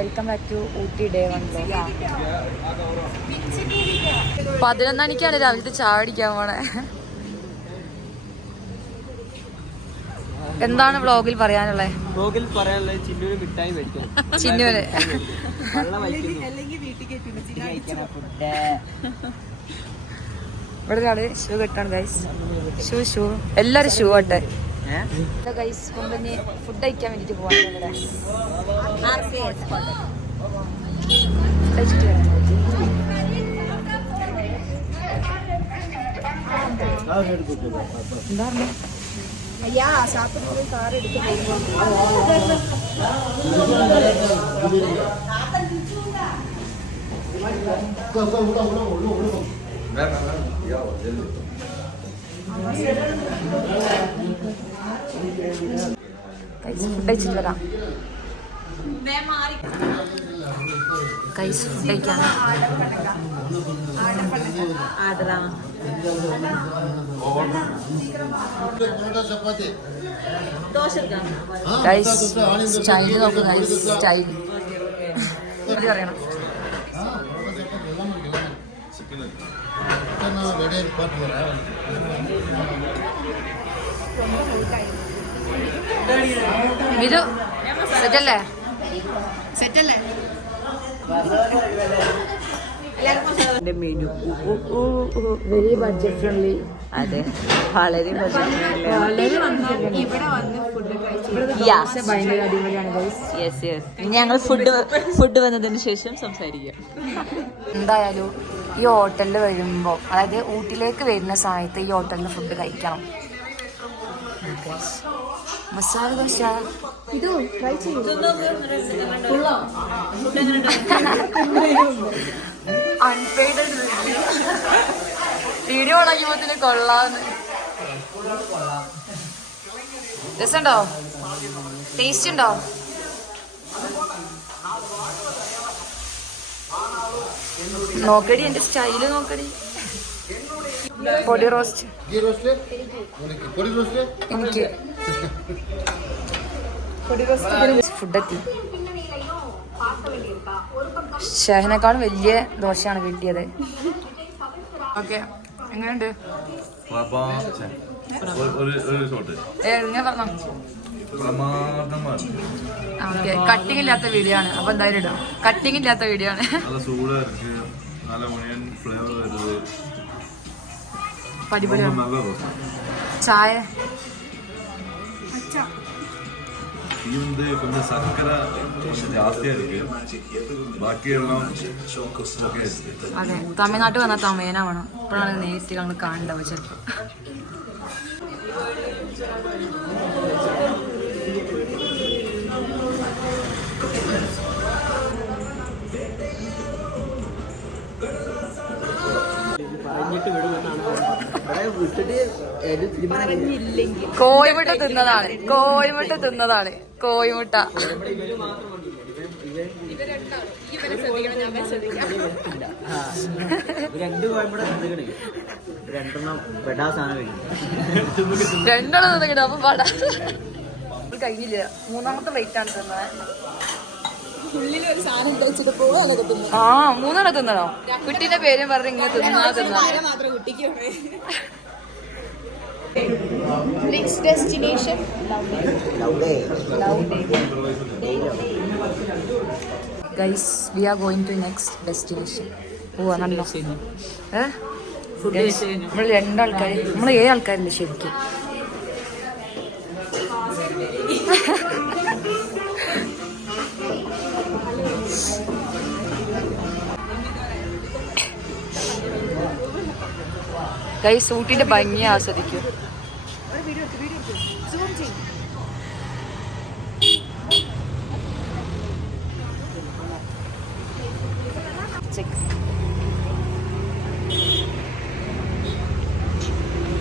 Welcome back to Ooty day 1 vlog. 11 മണിക്കാണ് രാവിലത്തെ ചായ അടിക്കാൻ പോണേ. എന്താണ് വ്ലോഗിൽ പറയാനുള്ളത്? ചിന്നുവിന് മിഠായി മേടിക്കണം. ചിന്നുവിന് ഇവിടെ ഒരാള് ഷൂ കെട്ടാണ് ഗൈസ്. ഷൂ എല്ലാരും ഷൂ ആട്ടെ ഗൈസ്. കൊമ്പനി ഫുഡ് കഴിക്കാൻ വേണ്ടിട്ട് പോവാണ്. എന്താ അയ്യാ സാപ്പിന് കാർ എടുത്ത് ഫുഡ് കഴിച്ചില്ലതാ കൈസ്. ഫുഡ് കഴിക്കാണ്. സ്റ്റൈല് നോക്ക് ഗൈസ്. സ്റ്റൈൽ അറിയണം. വിരു സെറ്റല്ലേ? സെറ്റല്ലേ? Menu very budget friendly. അതെ, വളരെ ഞങ്ങൾ ഫുഡ് വന്നതിന് ശേഷം സംസാരിക്കാം. എന്തായാലും ഈ ഹോട്ടലിൽ വരുമ്പോൾ, അതായത് ഊട്ടിയിലേക്ക് വരുന്ന സമയത്ത് ഈ ഹോട്ടലിൽ ഫുഡ് കഴിക്കണം. മസാല ദോശ ഇത് ട്രൈ ചെയ്യും. അൺപെയ്ഡ് വീഡിയോ ഉണങ്ങിയപ്പോത്തിന് കൊള്ളാന്ന്. രസമുണ്ടോ? ടേസ്റ്റ് ഉണ്ടോ? നോക്കടി എന്റെ സ്റ്റൈല് നോക്കടി. പൊടി റോസ്റ്റ് എനിക്ക് ഫുഡ് എത്തി. ഷാഹിനേക്കാളും വലിയ ദോശയാണ് കിട്ടിയത്. ഓക്കെ, എങ്ങനെയുണ്ട്? ഓക്കെ, കട്ടിങ് ഇല്ലാത്ത വീഡിയോ ആണ്. അപ്പൊ എന്തായാലും ഇടാം. കട്ടിങ് ഇല്ലാത്ത വീഡിയോ ആണ്. ചായ கொஞ்சம் சக்கரை ஜாஸ்தியா இருக்கு. ബാക്കിയെല്ലാം അതെ, തമിഴ്നാട്ടിൽ വന്നാൽ തമേന വേണം. അപ്പോഴാണ് നേരിട്ട് ഞങ്ങൾ കാണേണ്ടത്. ചിലപ്പോൾ കോഴിമുട്ട തിന്നതാണ്. കോഴിമുട്ട രണ്ടെണ്ണം തിന്നിട്ട് അപ്പൊ പാടാ കഴിഞ്ഞില്ല. മൂന്നാമത്തെ പ്ലേറ്റ് ആണ് തിന്നത്. ആ, മൂന്നെണ്ണം തിന്നണോ? കുട്ടീന്റെ പേരും പറഞ്ഞ് ഇങ്ങനെ തിന്നാ. Next destination guys. We are going to next destination. പോവാണല്ലോ. നമ്മൾ 2 ആൾക്കാർ, നമ്മൾ 7 ആൾക്കാരില്ലേ ശരിക്കും. ഗൈസ്, ഊട്ടിന്റെ ഭംഗി ആസ്വദിക്കും.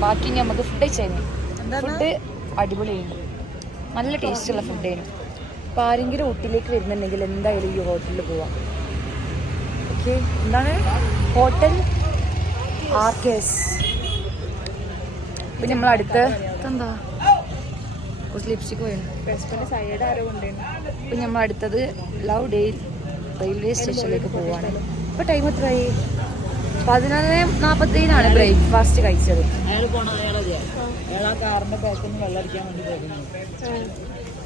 ബാക്കി നമുക്ക് ഫുഡ് കഴിച്ചായിരുന്നു. ഫുഡ് അടിപൊളിയായിരുന്നു. നല്ല ടേസ്റ്റുള്ള ഫുഡായിരുന്നു. അപ്പോൾ ആരെങ്കിലും ഊട്ടിയിലേക്ക് വരുന്നുണ്ടെങ്കിൽ എന്തായാലും ഈ ഹോട്ടലിൽ പോവാം. ഓക്കെ, എന്താണ് ഹോട്ടൽ RKS. പിന്നെ നമ്മളടുത്ത് എന്താ കുറച്ച് ലിപ്സ്റ്റിക് പോയിരുന്നു. സൈഡ് ആരോ കൊണ്ടുവരുന്നു. ഇപ്പം നമ്മൾ അടുത്തത് ലൗഡേൽ റെയിൽവേ സ്റ്റേഷനിലേക്ക് പോവാണ്. ഇപ്പോൾ ടൈം എത്രയായി? 11:47 ബ്രേക്ക്ഫാസ്റ്റ് കഴിച്ചത്.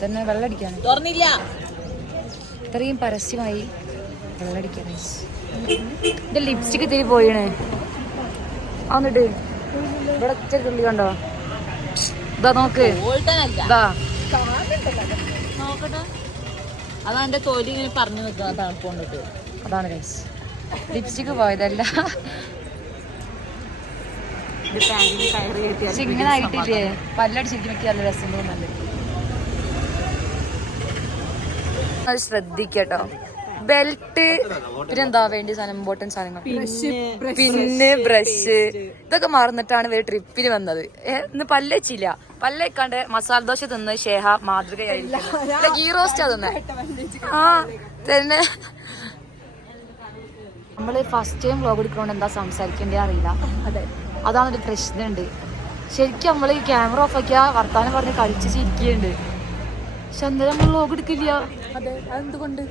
തന്നെ വെള്ളമടിക്കാൻ ഇത്രയും പരസ്യമായി വെള്ളമടിക്കാൻ. എന്റെ ലിപ്സ്റ്റിക് ഇത്തിരി പോയിണ്. എന്നിട്ട് ഇവിടെ തുള്ളി കണ്ടോ? ഇതാ നോക്ക്, ഇതാ നോക്കട്ടെ. അതാ എന്റെ തോലി ഇങ്ങനെ പറഞ്ഞു നിൽക്കുക തണുപ്പ് കൊണ്ടിട്ട്. അതാണ് ഗൈസ്, ലിപ്സ്റ്റിക് പോയതല്ല. ഇങ്ങനെ ആയിട്ടില്ലേ പല്ലടിച്ചിരിക്കും. നല്ല രസം തോന്നുന്നുണ്ട്. അത് ശ്രദ്ധിക്കട്ടോ. ബെൽറ്റ്, പിന്നെന്താ വേണ്ടിയ സാധനം, ഇമ്പോർട്ടൻറ്റ് സാധനങ്ങൾ, പിന്നെ ബ്രഷ്, ഇതൊക്കെ മറന്നിട്ടാണ് ഇവര് ട്രിപ്പിന് വന്നത്. ഇന്ന് പല്ലേച്ചില്ല. പല്ലേക്കാണ്ട് മസാല ദോശ തിന്ന് ഷേഹ മാതൃകയായിരിക്കും. ഗീ റോസ്റ്റാ തിന്നെ. ആ തന്നെ നമ്മള് ഫസ്റ്റ് ടൈം വ്ലോഗ് എടുക്കുന്നതുകൊണ്ട് എന്താ സംസാരിക്കേണ്ടത് അറിയില്ല. അതാണൊരു പ്രശ്നമുണ്ട്. ശരിക്കും നമ്മൾ ഈ ക്യാമറ ഓഫ് ആക്കിയാ വർത്താനം പറഞ്ഞ് കളിച്ച് ചിരിക്കുന്നുണ്ട്. പക്ഷെ എന്തായാലും നമ്മൾ വ്ലോഗ് എടുക്കില്ല. അതെന്തുകൊണ്ട്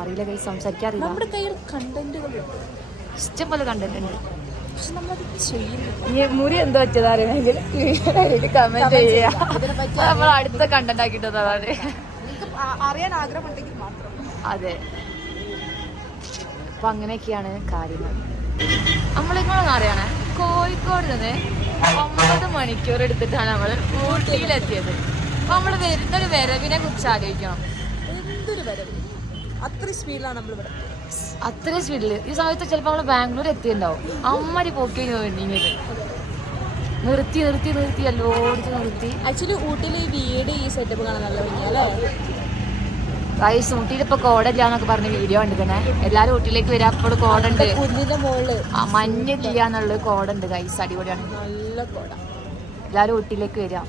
അറിയില്ല. കൈ സംസാരിക്കാറില്ല. നമ്മുടെ കയ്യിൽ കണ്ടന്റുകൾ ഇഷ്ടം പോലെ കണ്ടന്റ് ഉണ്ട്. പക്ഷെ നമ്മളത് ചെയ്യുന്നു. മുറി എന്തോ വെച്ചത് അറിയണമെങ്കിൽ കമന്റ് ചെയ്യാം. നമ്മൾ അടുത്ത കണ്ടന്റ് ആക്കിയിട്ടതാണ്. അറിയാൻ ആഗ്രഹമുണ്ടെങ്കിൽ മാത്രം. അതെ, അപ്പൊ അങ്ങനെയൊക്കെയാണ് കാര്യങ്ങൾ. നമ്മളിങ്ങോട്ടൊന്നും അറിയണേ, കോഴിക്കോട് നിന്ന് 9 മണിക്കൂർ എടുത്തിട്ടാണ് നമ്മൾ ഊട്ടിയിലെത്തിയത്. അപ്പൊ നമ്മള് വരുന്നൊരു വരവിനെ കുറിച്ച് ആലോചിക്കണം. എന്തൊരു വരവ്! അത്രയും സ്പീഡിലാണ് നമ്മളിവിടെ. അത്രയും സ്പീഡില് ഈ സമയത്ത് ചിലപ്പോൾ നമ്മള് ബാംഗ്ലൂർ എത്തിയിട്ടുണ്ടാവും. അമ്മരി പോക്കി വേണ്ടിയത് നിർത്തി നിർത്തി നിർത്തി എല്ലായിടത്തും നിർത്തി. ആക്ച്വലി ഊട്ടിയിൽ ഈ വീട് ഈ സെറ്റപ്പ് കാണാൻ നല്ല ഭംഗിയല്ലേ. ഗൈസ്, ഊട്ടിയിൽ ഇപ്പൊ കോടല്ല എന്നൊക്കെ പറഞ്ഞ വീഡിയോ കണ്ടിരുന്നേ. എല്ലാരും ഊട്ടിയിലേക്ക് വരാം. അപ്പോൾ കോടുണ്ട്, കുന്നിന്റെ മുകളില് മഞ്ഞില്ല എന്നുള്ള കോടുണ്ട്. ഗൈസ് അടിപൊളിയാണ്, നല്ല കോട. എല്ലാരും ഊട്ടിയിലേക്ക് വരാം.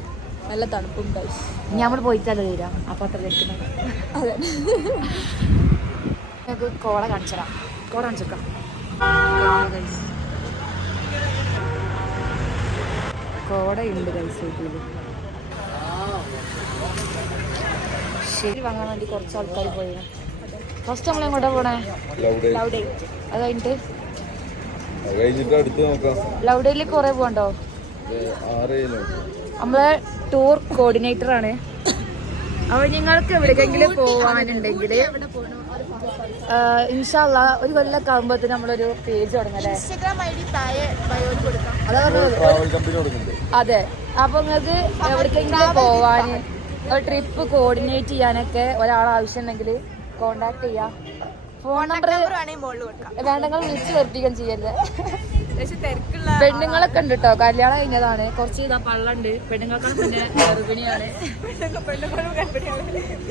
നല്ല തണുപ്പും ഗൈസ്. ഇനി നമ്മൾ പോയിട്ടല്ലേ വരാം. അപ്പൊ അത്ര വെക്കുന്നത്. അതെ, നമുക്ക് കോട കാണിച്ചരാം. കോട കാണിച്ചേക്കാം. കോടയുണ്ട് ഗൈസ് ഊട്ടിയിൽ. ശരി, വാങ്ങാൻ വേണ്ടി കുറച്ച് ആൾക്കാർ പോയി. ഫസ്റ്റ് നമ്മൾ എങ്ങോട്ടാ പോണേ? ലൗഡേ. അത് കഴിഞ്ഞിട്ട് ലൗഡേയിലേക്ക് കുറെ പോകണ്ടോ? നമ്മളെ ടൂർ കോർഡിനേറ്റർ ആണ്. അപ്പൊ നിങ്ങൾക്ക് എവിടേക്കെങ്കിലും പോവാനുണ്ടെങ്കിൽ ഇൻഷാല്ലാ ഒരു കൊല്ലൊക്കെ ആകുമ്പോഴത്തേന് നമ്മളൊരു പേജ് തുടങ്ങല്ലേ. അതെ, അപ്പൊ നിങ്ങൾക്ക് എവിടേക്കെങ്കിലും പോവാന് ഒരു ട്രിപ്പ് കോർഡിനേറ്റ് ചെയ്യാനൊക്കെ ഒരാളാവശ്യം ഉണ്ടെങ്കിൽ കോണ്ടാക്ട് ചെയ്യാം. ഫോൺ നമ്പർ വേണ്ടങ്ങൾ വിളിച്ച് വെറുപ്പിക്കാൻ ചെയ്യല്ലേ. പെണ്ണുങ്ങളൊക്കെ ഉണ്ട് കേട്ടോ, കല്യാണം കഴിഞ്ഞതാണ്. കുറച്ച് ഇതാ പള്ളുണ്ട്. പെണ്ണുങ്ങൾക്കാണ് പിന്നെ ഗർഭിണിയാണ്.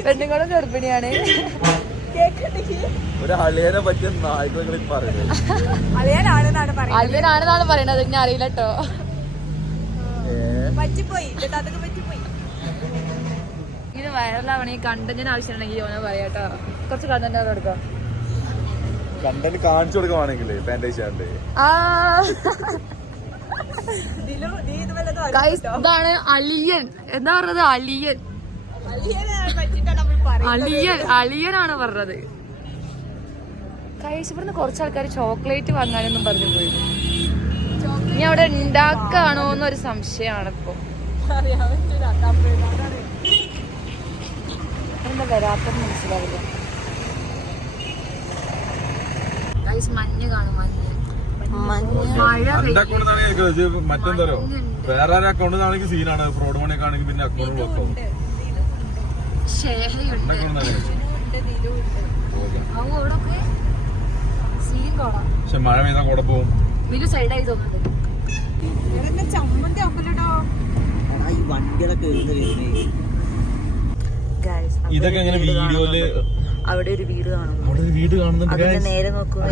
പെണ്ണുങ്ങളും ഗർഭിണിയാണ്. അളിയനാണെന്നാണ് പറയണത്. ഇനി അറിയില്ല കേട്ടോ. ഇത് വൈറലാവണേ കണ്ടന്റിന് ആവശ്യമുണ്ടെങ്കിൽ ഓനെ പറയാട്ടോ. കുറച്ച് കണ്ടന്റ് കൊടുക്കാം. കണ്ടന്റ് കാണിച്ചു കൊടുക്കുവാണെങ്കിൽ ഇതാണ് അലിയൻ. എന്താ പറഞ്ഞത്? അലിയനാണ് പറഞ്ഞത്. കൈസ് ഇവിടുന്ന് കുറച്ച് ആൾക്കാർ ചോക്ലേറ്റ് വാങ്ങാനൊന്നും പറഞ്ഞു പോയി. ഇനി അവിടെ ഉണ്ടാക്കാണോ എന്നൊരു സംശയമാണ് ഇപ്പൊ. എന്താ വരാത്തെന്ന് മനസ്സിലാവില്ല. മഞ്ഞ് കാണും. മറ്റെന്തോ വേറെ ആരും അക്കൗണ്ട് ആണെങ്കിൽ സീനാണ്. ഫ്രോഡ് മണിയൊക്കെ ആണെങ്കിൽ പിന്നെ അക്കൗണ്ട് ബ്ലോക്ക് ആവും. പക്ഷെ മഴ പെയ്താൽ കൂടെ പോവും. സൈഡായി തോന്നുന്നുണ്ട്. ഇതൊക്കെ എങ്ങനെ വീഡിയോയില് അവിടെ ഒരു വീട് കാണും. അവിടെ ഒരു വീട് കാണുന്നുണ്ട്. നേരെ നോക്കുക,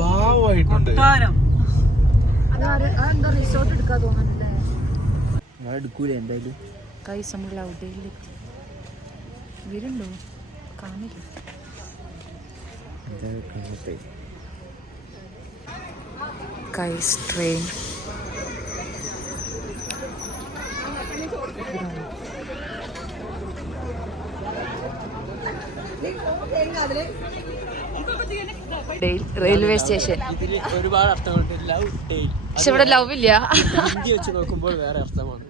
വാവായിട്ടുണ്ട്. അതെന്താ റിസോർട്ട് എടുക്കാൻ തോന്നുന്നുണ്ടല്ലേ? എടുക്കൂലേ എന്തായാലും. കൈസ് നമ്മൾ ലൗഡേയിൽ വീടുണ്ടോ? കാണില്ല. Guys train railway station. ഇതിൽ ഒരുപാട് അർത്ഥമുണ്ട്. Love tale. പക്ഷെ ഇവിടെ ലവ് ഇല്ല. ഹിന്ദി വെച്ച് നോക്കുമ്പോൾ വേറെ അർത്ഥമാണ്.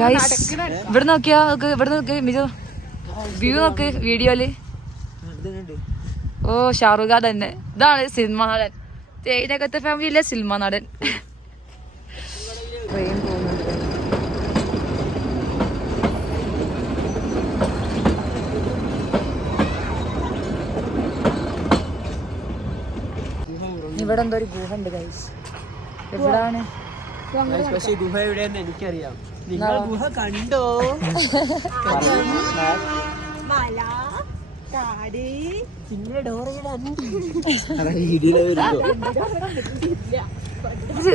Guys, ഇവിടെ നോക്കിയാ ഇവിടെ നോക്ക് മിജോ, വ്യൂ നോക്ക് വീഡിയോയില്. ഓ ഷാറുഖ് ഖാൻ തന്നെ. ഇതാണ് സിനിമ നടൻ. തേയിലകത്തെ ഫാമിലിയിലെ സിനിമ നടൻ. ട്രെയിൻ പോകുന്നുണ്ട്. ഇവിടെ എന്തോ ഒരു ഗുഹ ഉണ്ട് ഗൈസ്. എവിടാണ്? പക്ഷേ ഗുഹ എവിടെയെന്ന് എനിക്കറിയാം. നിങ്ങൾ ഗുഹ കണ്ടോ?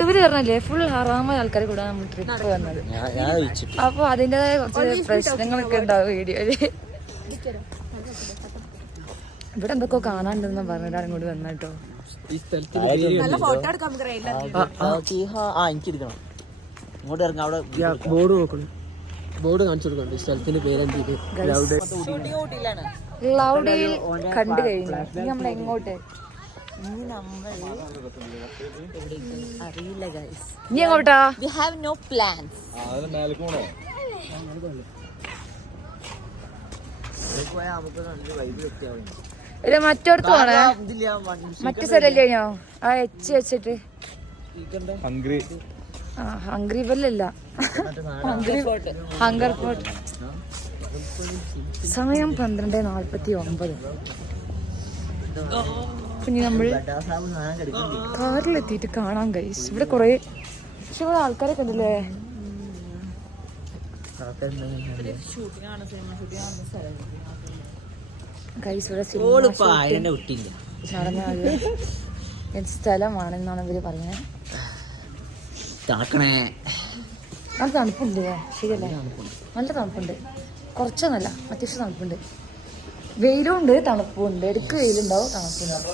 ഇവര് പറഞ്ഞല്ലേ ഫുൾ ഹറാമായ ആൾക്കാരെ കൂടെ നമ്മൾ ട്രിപ്പ് വന്നത്. അപ്പൊ അതിന്റേതായ കുറച്ച് പ്രശ്നങ്ങളൊക്കെ ഉണ്ടാവും വീഡിയോയില്. ഇവിടെ എന്തൊക്കെ കാണാണ്ടെന്ന് പറഞ്ഞിട്ടാണ് ഇങ്ങോട്ട് വന്നോ. ഈ സ്ഥലത്തിന് എനിക്കെടുക്കണം. ഇങ്ങോട്ട് ഇറങ്ങാം. അവിടെ ബോർഡ് നോക്കണം. ബോർഡ് കാണിച്ചു കൊടുക്കണ്ട. ഈ സ്ഥലത്തിന്റെ പേരെന്ത്? ക്ലൗഡിൽ കണ്ടു കഴിഞ്ഞു. ഇനി നമ്മൾ എങ്ങോട്ട്? അറിയില്ല ഗൈസ്. ഇനി എങ്ങോട്ടാ? We have no plans. ഇല്ല മറ്റോടത്ത് പോണേ. മറ്റു സ്ഥലല്ലേ കഴിഞ്ഞോ? ആ എച്ച് വെച്ചിട്ട് ഹംഗ്രി ബെല്ലല്ല, ഹങ്കർ ഫോർട്ട്. സമയം 12:49. ഇനി നമ്മൾ കാറിലെത്തിയിട്ട് കാണാൻ ഗൈസ്. ഇവിടെ കൊറേ പക്ഷെ ഇവിടെ ആൾക്കാരൊക്കെ ഉണ്ടല്ലേ. ഗൈസ് ഇവിടെ നടന്നത് സ്ഥലമാണെന്നാണ് ഇവര് പറയുന്നത്. നല്ല തണുപ്പുണ്ട്. ശരിയല്ലേ? നല്ല തണുപ്പുണ്ട്. കുറച്ചൊന്നല്ല, അത്യാവശ്യം തണുപ്പുണ്ട്. വെയിലും ഉണ്ട് തണുപ്പും ഉണ്ട്. ഇടയ്ക്ക് വെയിലുണ്ടാവും, തണുപ്പുണ്ടാവും.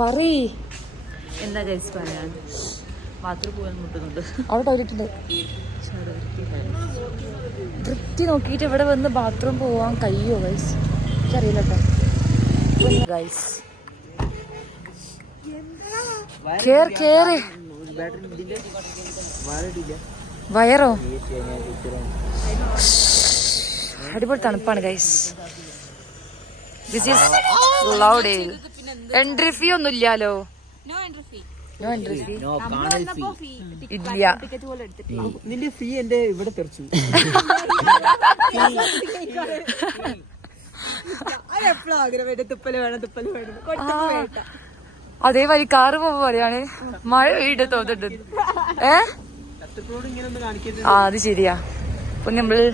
പറയ് എന്താ ഗൈസ് പറയാൻ? ബാത്റൂം പോകാൻ മുട്ടുന്നുണ്ട്. അവിടെ ടോയ്ലറ്റ് ഉണ്ട്. വൃത്തി നോക്കിയിട്ട് ഇവിടെ വന്ന് ബാത്റൂം പോവാൻ കഴിയുമോ ഗൈസ്? എനിക്കറിയില്ല കേട്ടോ ഗൈസ്. കേറി വയറോ? അടിപൊളി തണുപ്പാണ് guys. This is Lovedale. Entry fee ഒന്നും ഇല്ലാലോ? നോ എൻട്രി ഫീ ഇല്ല. നിന്റെ ഫീ എന്റെ ഇവിടെ തെറിച്ചു. അതേമാതിരി കാറ് പോകുമ്പോ പറയാണ് മഴ പെയ്യുടെ തോന്നിട്ടുണ്ട്. ആ അത് ശരിയാ. അപ്പൊ നമ്മള്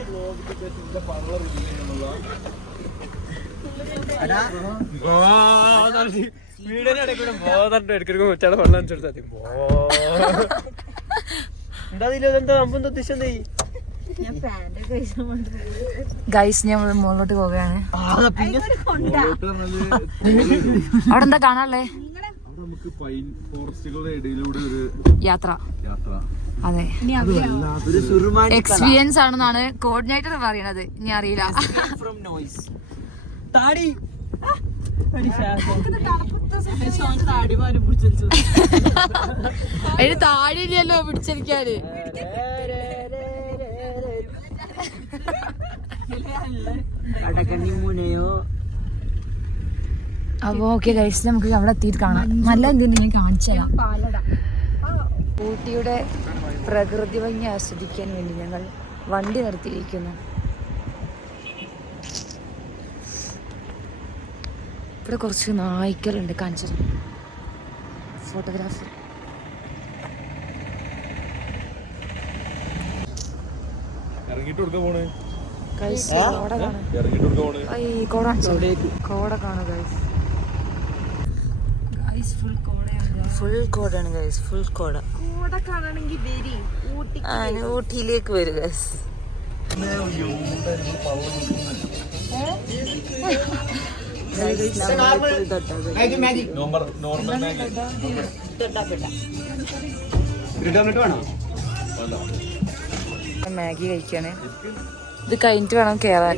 ഗൈസ് ഞങ്ങൾ മുകളിലോട്ട് പോവുകയാണ്. അവിടെ എന്താ കാണാനുള്ളേ? നമുക്ക് പൈൻ ഫോറസ്റ്റുകളുടെ ഇടയിലൂടെ ഒരു യാത്ര. അതെ, എക്സ്പീരിയൻസ് ആണെന്നാണ് കോർഡിനേറ്റർ പറയണത്. ഇനി അറിയില്ല. അതിന് താഴെയില്ലല്ലോ പിടിച്ചിരിക്കാന്. അപ്പൊ ഓക്കെ ഗൈസ്, നമുക്ക് അവിടെ എത്തിയിട്ട് കാണാം. നല്ല എന്തെങ്കിലും കാണിച്ചു തരാം. ഊട്ടിയുടെ പ്രകൃതി ഭംഗി ആസ്വദിക്കാൻ വേണ്ടി ഞങ്ങൾ വണ്ടി നിർത്തിയിരിക്കുന്നു. ഇവിടെ കുറച്ച് നായ്ക്കളുണ്ട്. കാണിച്ചു ഫോട്ടോഗ്രാഫർ. കോട കാണും ഗൈസ്. ഫുൾ കോടാണ് ഗൈസ്. ഫുൾ കോട. ഊട്ടിയിലേക്ക് വരും ഗൈസ്. മാഗി കഴിക്കാണ്. ഇത് കഴിഞ്ഞിട്ട് വേണം കേറാൻ.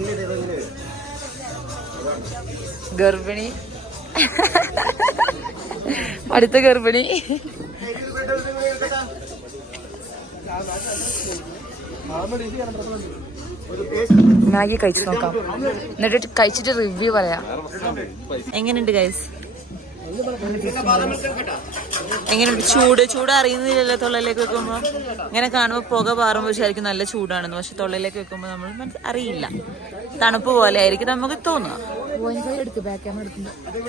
ഗർഭിണി അടുത്ത ഗർഭിണി. മാഗി കഴിച്ചു നോക്കാം, എന്നിട്ട് കഴിച്ചിട്ട് റിവ്യൂ പറയാം. എങ്ങനെയുണ്ട് ഗൈസ്? എങ്ങനെയുണ്ട്? ചൂട് അറിയുന്നില്ലല്ലോ തൊള്ളയിലേക്ക് വെക്കുമ്പോ. ഇങ്ങനെ കാണുമ്പോ പുക പാറുമ്പോ വിചാരിക്കും നല്ല ചൂടാണെന്ന്, പക്ഷെ തൊള്ളയിലേക്ക് വെക്കുമ്പോ നമ്മൾ അറിയില്ല, തണുപ്പ് പോലെ ആയിരിക്കും നമുക്ക് തോന്നുക.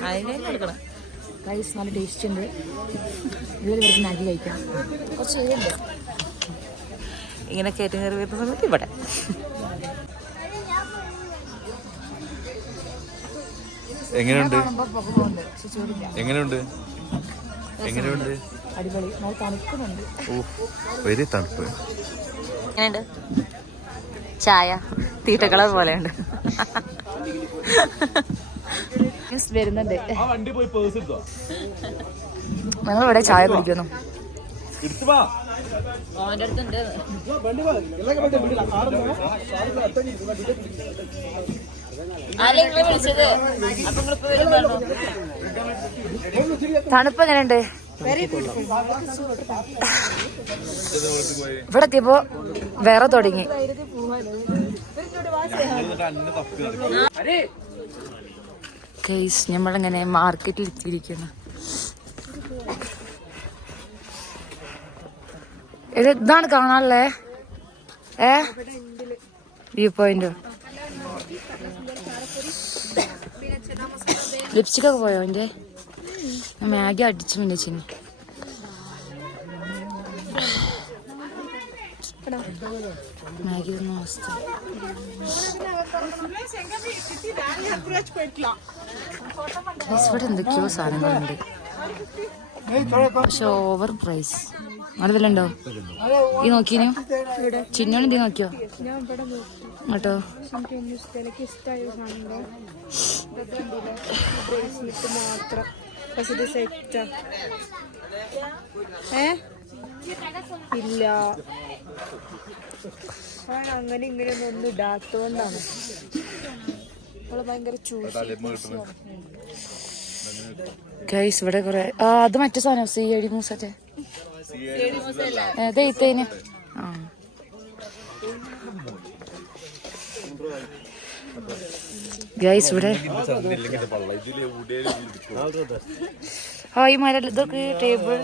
അതിനെ എടുക്കണം. റൈസ് നല്ല ടേസ്റ്റ് ഉണ്ട്. മാഗി കഴിക്കാം. കുറച്ച് എരിവുണ്ട്. ഇങ്ങനെ കയറ്റി കയറി വരുന്ന സമയത്ത് ഇവിടെ എങ്ങനെയുണ്ട്? അടിപൊളി. നല്ല തണുക്കുന്നുണ്ട്. വെരി തണുപ്പ്. എങ്ങനെയുണ്ട്? ചായ തീട്ടക്കള പോലെയുണ്ട്. വരുന്നുണ്ട്. ഞങ്ങളിവിടെ ചായ കുടിക്കുന്നു. അവന്റെ അടുത്തുണ്ട്. തണുപ്പ് എങ്ങനെയുണ്ട്? ഇവിടെ എത്തിയപ്പോ വേറെ തുടങ്ങി. നമ്മളിങ്ങനെ മാർക്കറ്റിൽ എത്തിയിരിക്കുന്നു. ഇതാണ് കാണാനല്ലേ വ്യൂ പോയിന്റ്. ലിപ്സ്റ്റിക് ഒക്കെ പോയോ എന്റെ? മാഗി അടിച്ചു മിന്നിച്ചിന്. മാഗി ഒന്നും അവസ്ഥ. ഇവിടെ എന്തൊക്കെയോ സാധനങ്ങളുണ്ട്, പക്ഷെ ഓവർ പ്രൈസ്. അത് വല്ല ഉണ്ടോ? ഈ നോക്കിനു ചിന്നോണ് എന്തി നോക്കിയോ കേട്ടോ? ഇല്ല, അങ്ങനെ ഇങ്ങനെയൊന്നും ഒന്നും ഇടാത്തോണ്ടാണ്. ഭയങ്കര ഗൈസ് ഇവിടെ കൊറേ അത് മറ്റേ സാധനം CID മൂസറ്റെ ദൈത്തേന്. ഗൈസ് ഇവിടെ ഈ മരം ഇതൊക്കെ ടേബിൾ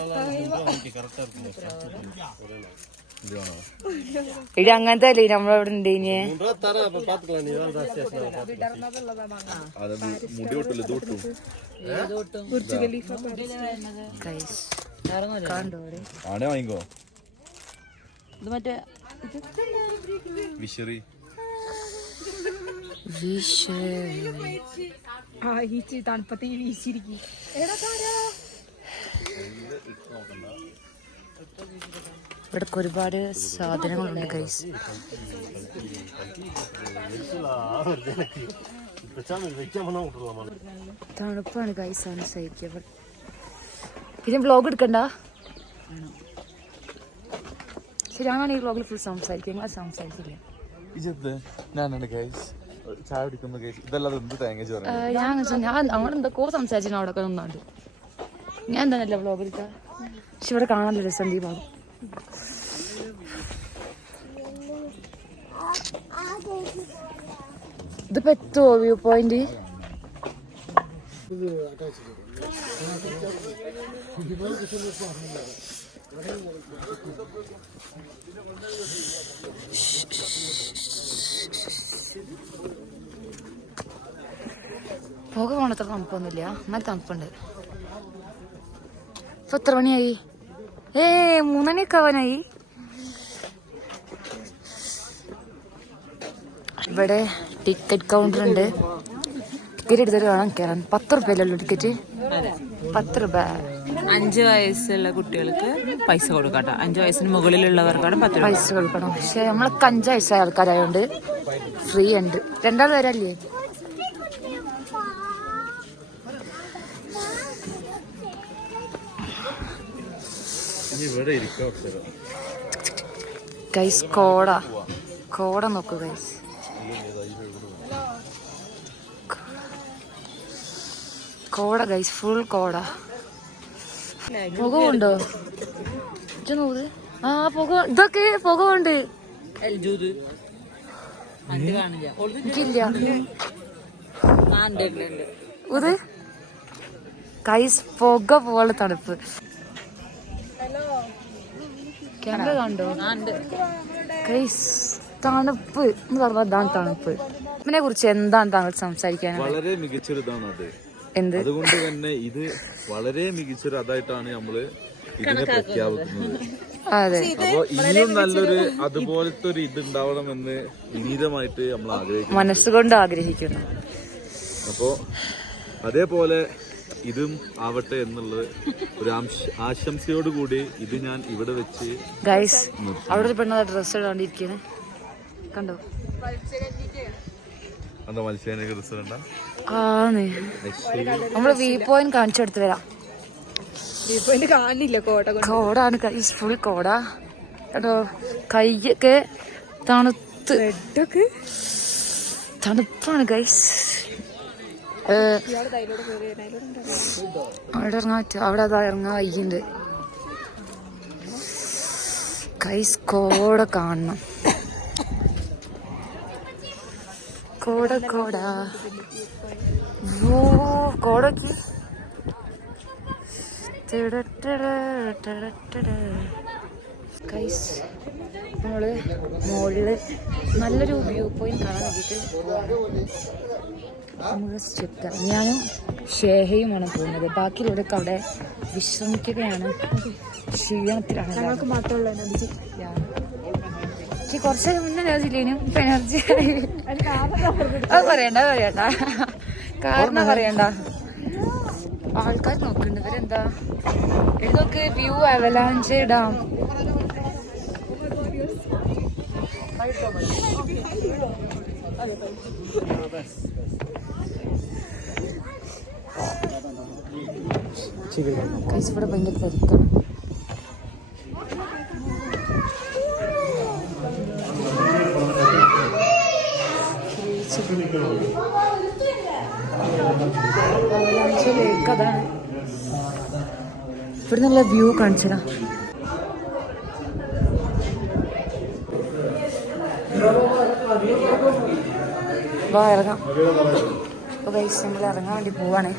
ഇത് അങ്ങനത്തെ അല്ലേ നമ്മളവിടെ ഉണ്ട്. ഇത് മറ്റേ തണുപ്പത്തി വീശിരിക്കും. ഇവിടെ ഒരുപാട് സാധനങ്ങളുണ്ട് ഗൈസ്. തണുപ്പാണ് ഗൈസ്, ആണ് സഹിക്കുക. പിന്നെ വ്ളോഗ് എടുക്കണ്ട ശരിയാണോ? ഈ വ്ളോഗിൽ ഫുൾ സംസാരിക്കും, നിങ്ങൾ സംസാരിക്കില്ല. ഞാൻ അങ്ങനെ എന്തൊക്കെയോ സംസാരിച്ചു അവിടെ നിന്നാണ്ട്. ഞാൻ എന്താണല്ലോ വ്ളോഗ് എടുക്കുക. പക്ഷെ ഇവിടെ കാണാനല്ലോ രസം ഈ ഭാഗം. ഇതിപ്പോ എത്തുവോ വ്യൂ പോയിന്റ്? പുക പോണത്ര തണുപ്പൊന്നുമില്ല, എന്നാലും തണുപ്പുണ്ട്. ഇപ്പൊ എത്ര മണിയായി? 3 മണിയൊക്കെ ആവാനായി. ഇവിടെ ടിക്കറ്റ് കൗണ്ടർ ഉണ്ട്. ടിക്കറ്റ് എടുത്തിട്ട് വേണം കയറാൻ. 10 രൂപയല്ലോ ടിക്കറ്റ്? 10 രൂപ. 5 വയസ്സുള്ള കുട്ടികൾക്ക് പൈസ കൊടുക്കട്ടോ. 5 വയസ്സിന് മുകളിലുള്ളവർക്കാണ് 10 രൂപ പൈസ കൊടുക്കണം. പക്ഷെ നമ്മളൊക്കെ 5 വയസ്സായ ആൾക്കാരായോണ്ട് ഫ്രീ ഉണ്ട്. 2 ആൾ വരല്ലേ? ഇവിടെ ഇരിക്കാം അക്ഷരം. ഗൈസ് കോട നോക്കൂ ഗൈസ്. കോട ഗൈസ്, ഫുൾ കോട. പുകവുണ്ടോ? നോക്ക്. ആ പുക, ഇതൊക്കെ പുകവുണ്ട്. എനിക്കില്ല ഇത് ഗൈസ്, പുക പോലെ തണുപ്പ്. ക്യാമറ കണ്ടോ ഗൈസ്? തണുപ്പ് എന്ന് പറഞ്ഞാൽ ഇതാണ് തണുപ്പ്. ഇതിനെ കുറിച്ച് എന്താണ് താങ്കൾ സംസാരിക്കാൻ? വളരെ മികച്ചൊരു ഇതാണ് അത്. എന്ത്? അതുകൊണ്ട് തന്നെ ഇത് വളരെ മികച്ചൊരു അതായിട്ടാണ് നമ്മള് ഇതിനെ പ്രഖ്യാപിക്കുന്നത്. അതെ, അപ്പൊ ഇനിയും നല്ലൊരു അതുപോലത്തെ ഒരു ഇത് ഉണ്ടാവണമെന്ന് വിനീതമായിട്ട് നമ്മൾ ആഗ്രഹിക്കുന്നു, മനസ്സുകൊണ്ട് ആഗ്രഹിക്കുന്നു. അപ്പോ അതേപോലെ ഇതും ആവട്ടെ എന്നുള്ള ഒരു ആശംസയോടുകൂടി ഇത് ഞാൻ ഇവിടെ വെച്ച് ഗൈസ്, അവിടെ ഒരു പെണ്ണ ഡ്രസ് ഇടാണ്ടിരിക്കുന്നത് കണ്ടോ? എന്താ മത്സ്യ ഡ്രസ് കണ്ട? ആന്ന് നമ്മള് വ്യൂ പോയിന്റ് കാണിച്ചെടുത്ത് വരാം. കാണില്ല കോടാണ് ഗൈസ്, ഫുൾ കോട കേട്ടോ. കൈയൊക്കെ തണുപ്പാണ് ഗൈസ്. അവിടെ അവിടെ അതാ ഇറങ്ങാൻ വയ്യുണ്ട് ഗൈസ്. കോട കാണണം. കോട ഓ കോടക്ക് ഗൈസ്, നമ്മള് മുകളില് നല്ലൊരു വ്യൂ പോയിന്റ് കാണാൻ വേണ്ടിയിട്ട് നമ്മള് സ്റ്റെപ്പ്. ഞാനും ഷേഹയുമാണ് പോകുന്നത്. ബാക്കിയുള്ളവരൊക്കെ അവിടെ വിശ്രമിക്കുകയാണ്, ക്ഷീണത്തിലാണ്. ഞങ്ങൾക്ക് മാത്രമുള്ള എനർജി. കുറച്ച് മുന്നേ എനർജി ഇല്ലേനും ഇപ്പൊ എനർജി. അത് പറയണ്ട കാരണം പറയണ്ട. ആൾക്കാർ നോക്കുന്നുണ്ട്. ഇവരെന്താ നോക്ക്, വ്യൂ അവലാഞ്ച് ഡാം. ഇവിടെ ഭയങ്കര തിരക്കാണ്. അതാണ് ഇവിടെ നല്ല വ്യൂ കാണിച്ചതാ. ഇറങ്ങാം. നമ്മൾ ഇറങ്ങാൻ വേണ്ടി പോവാണ്.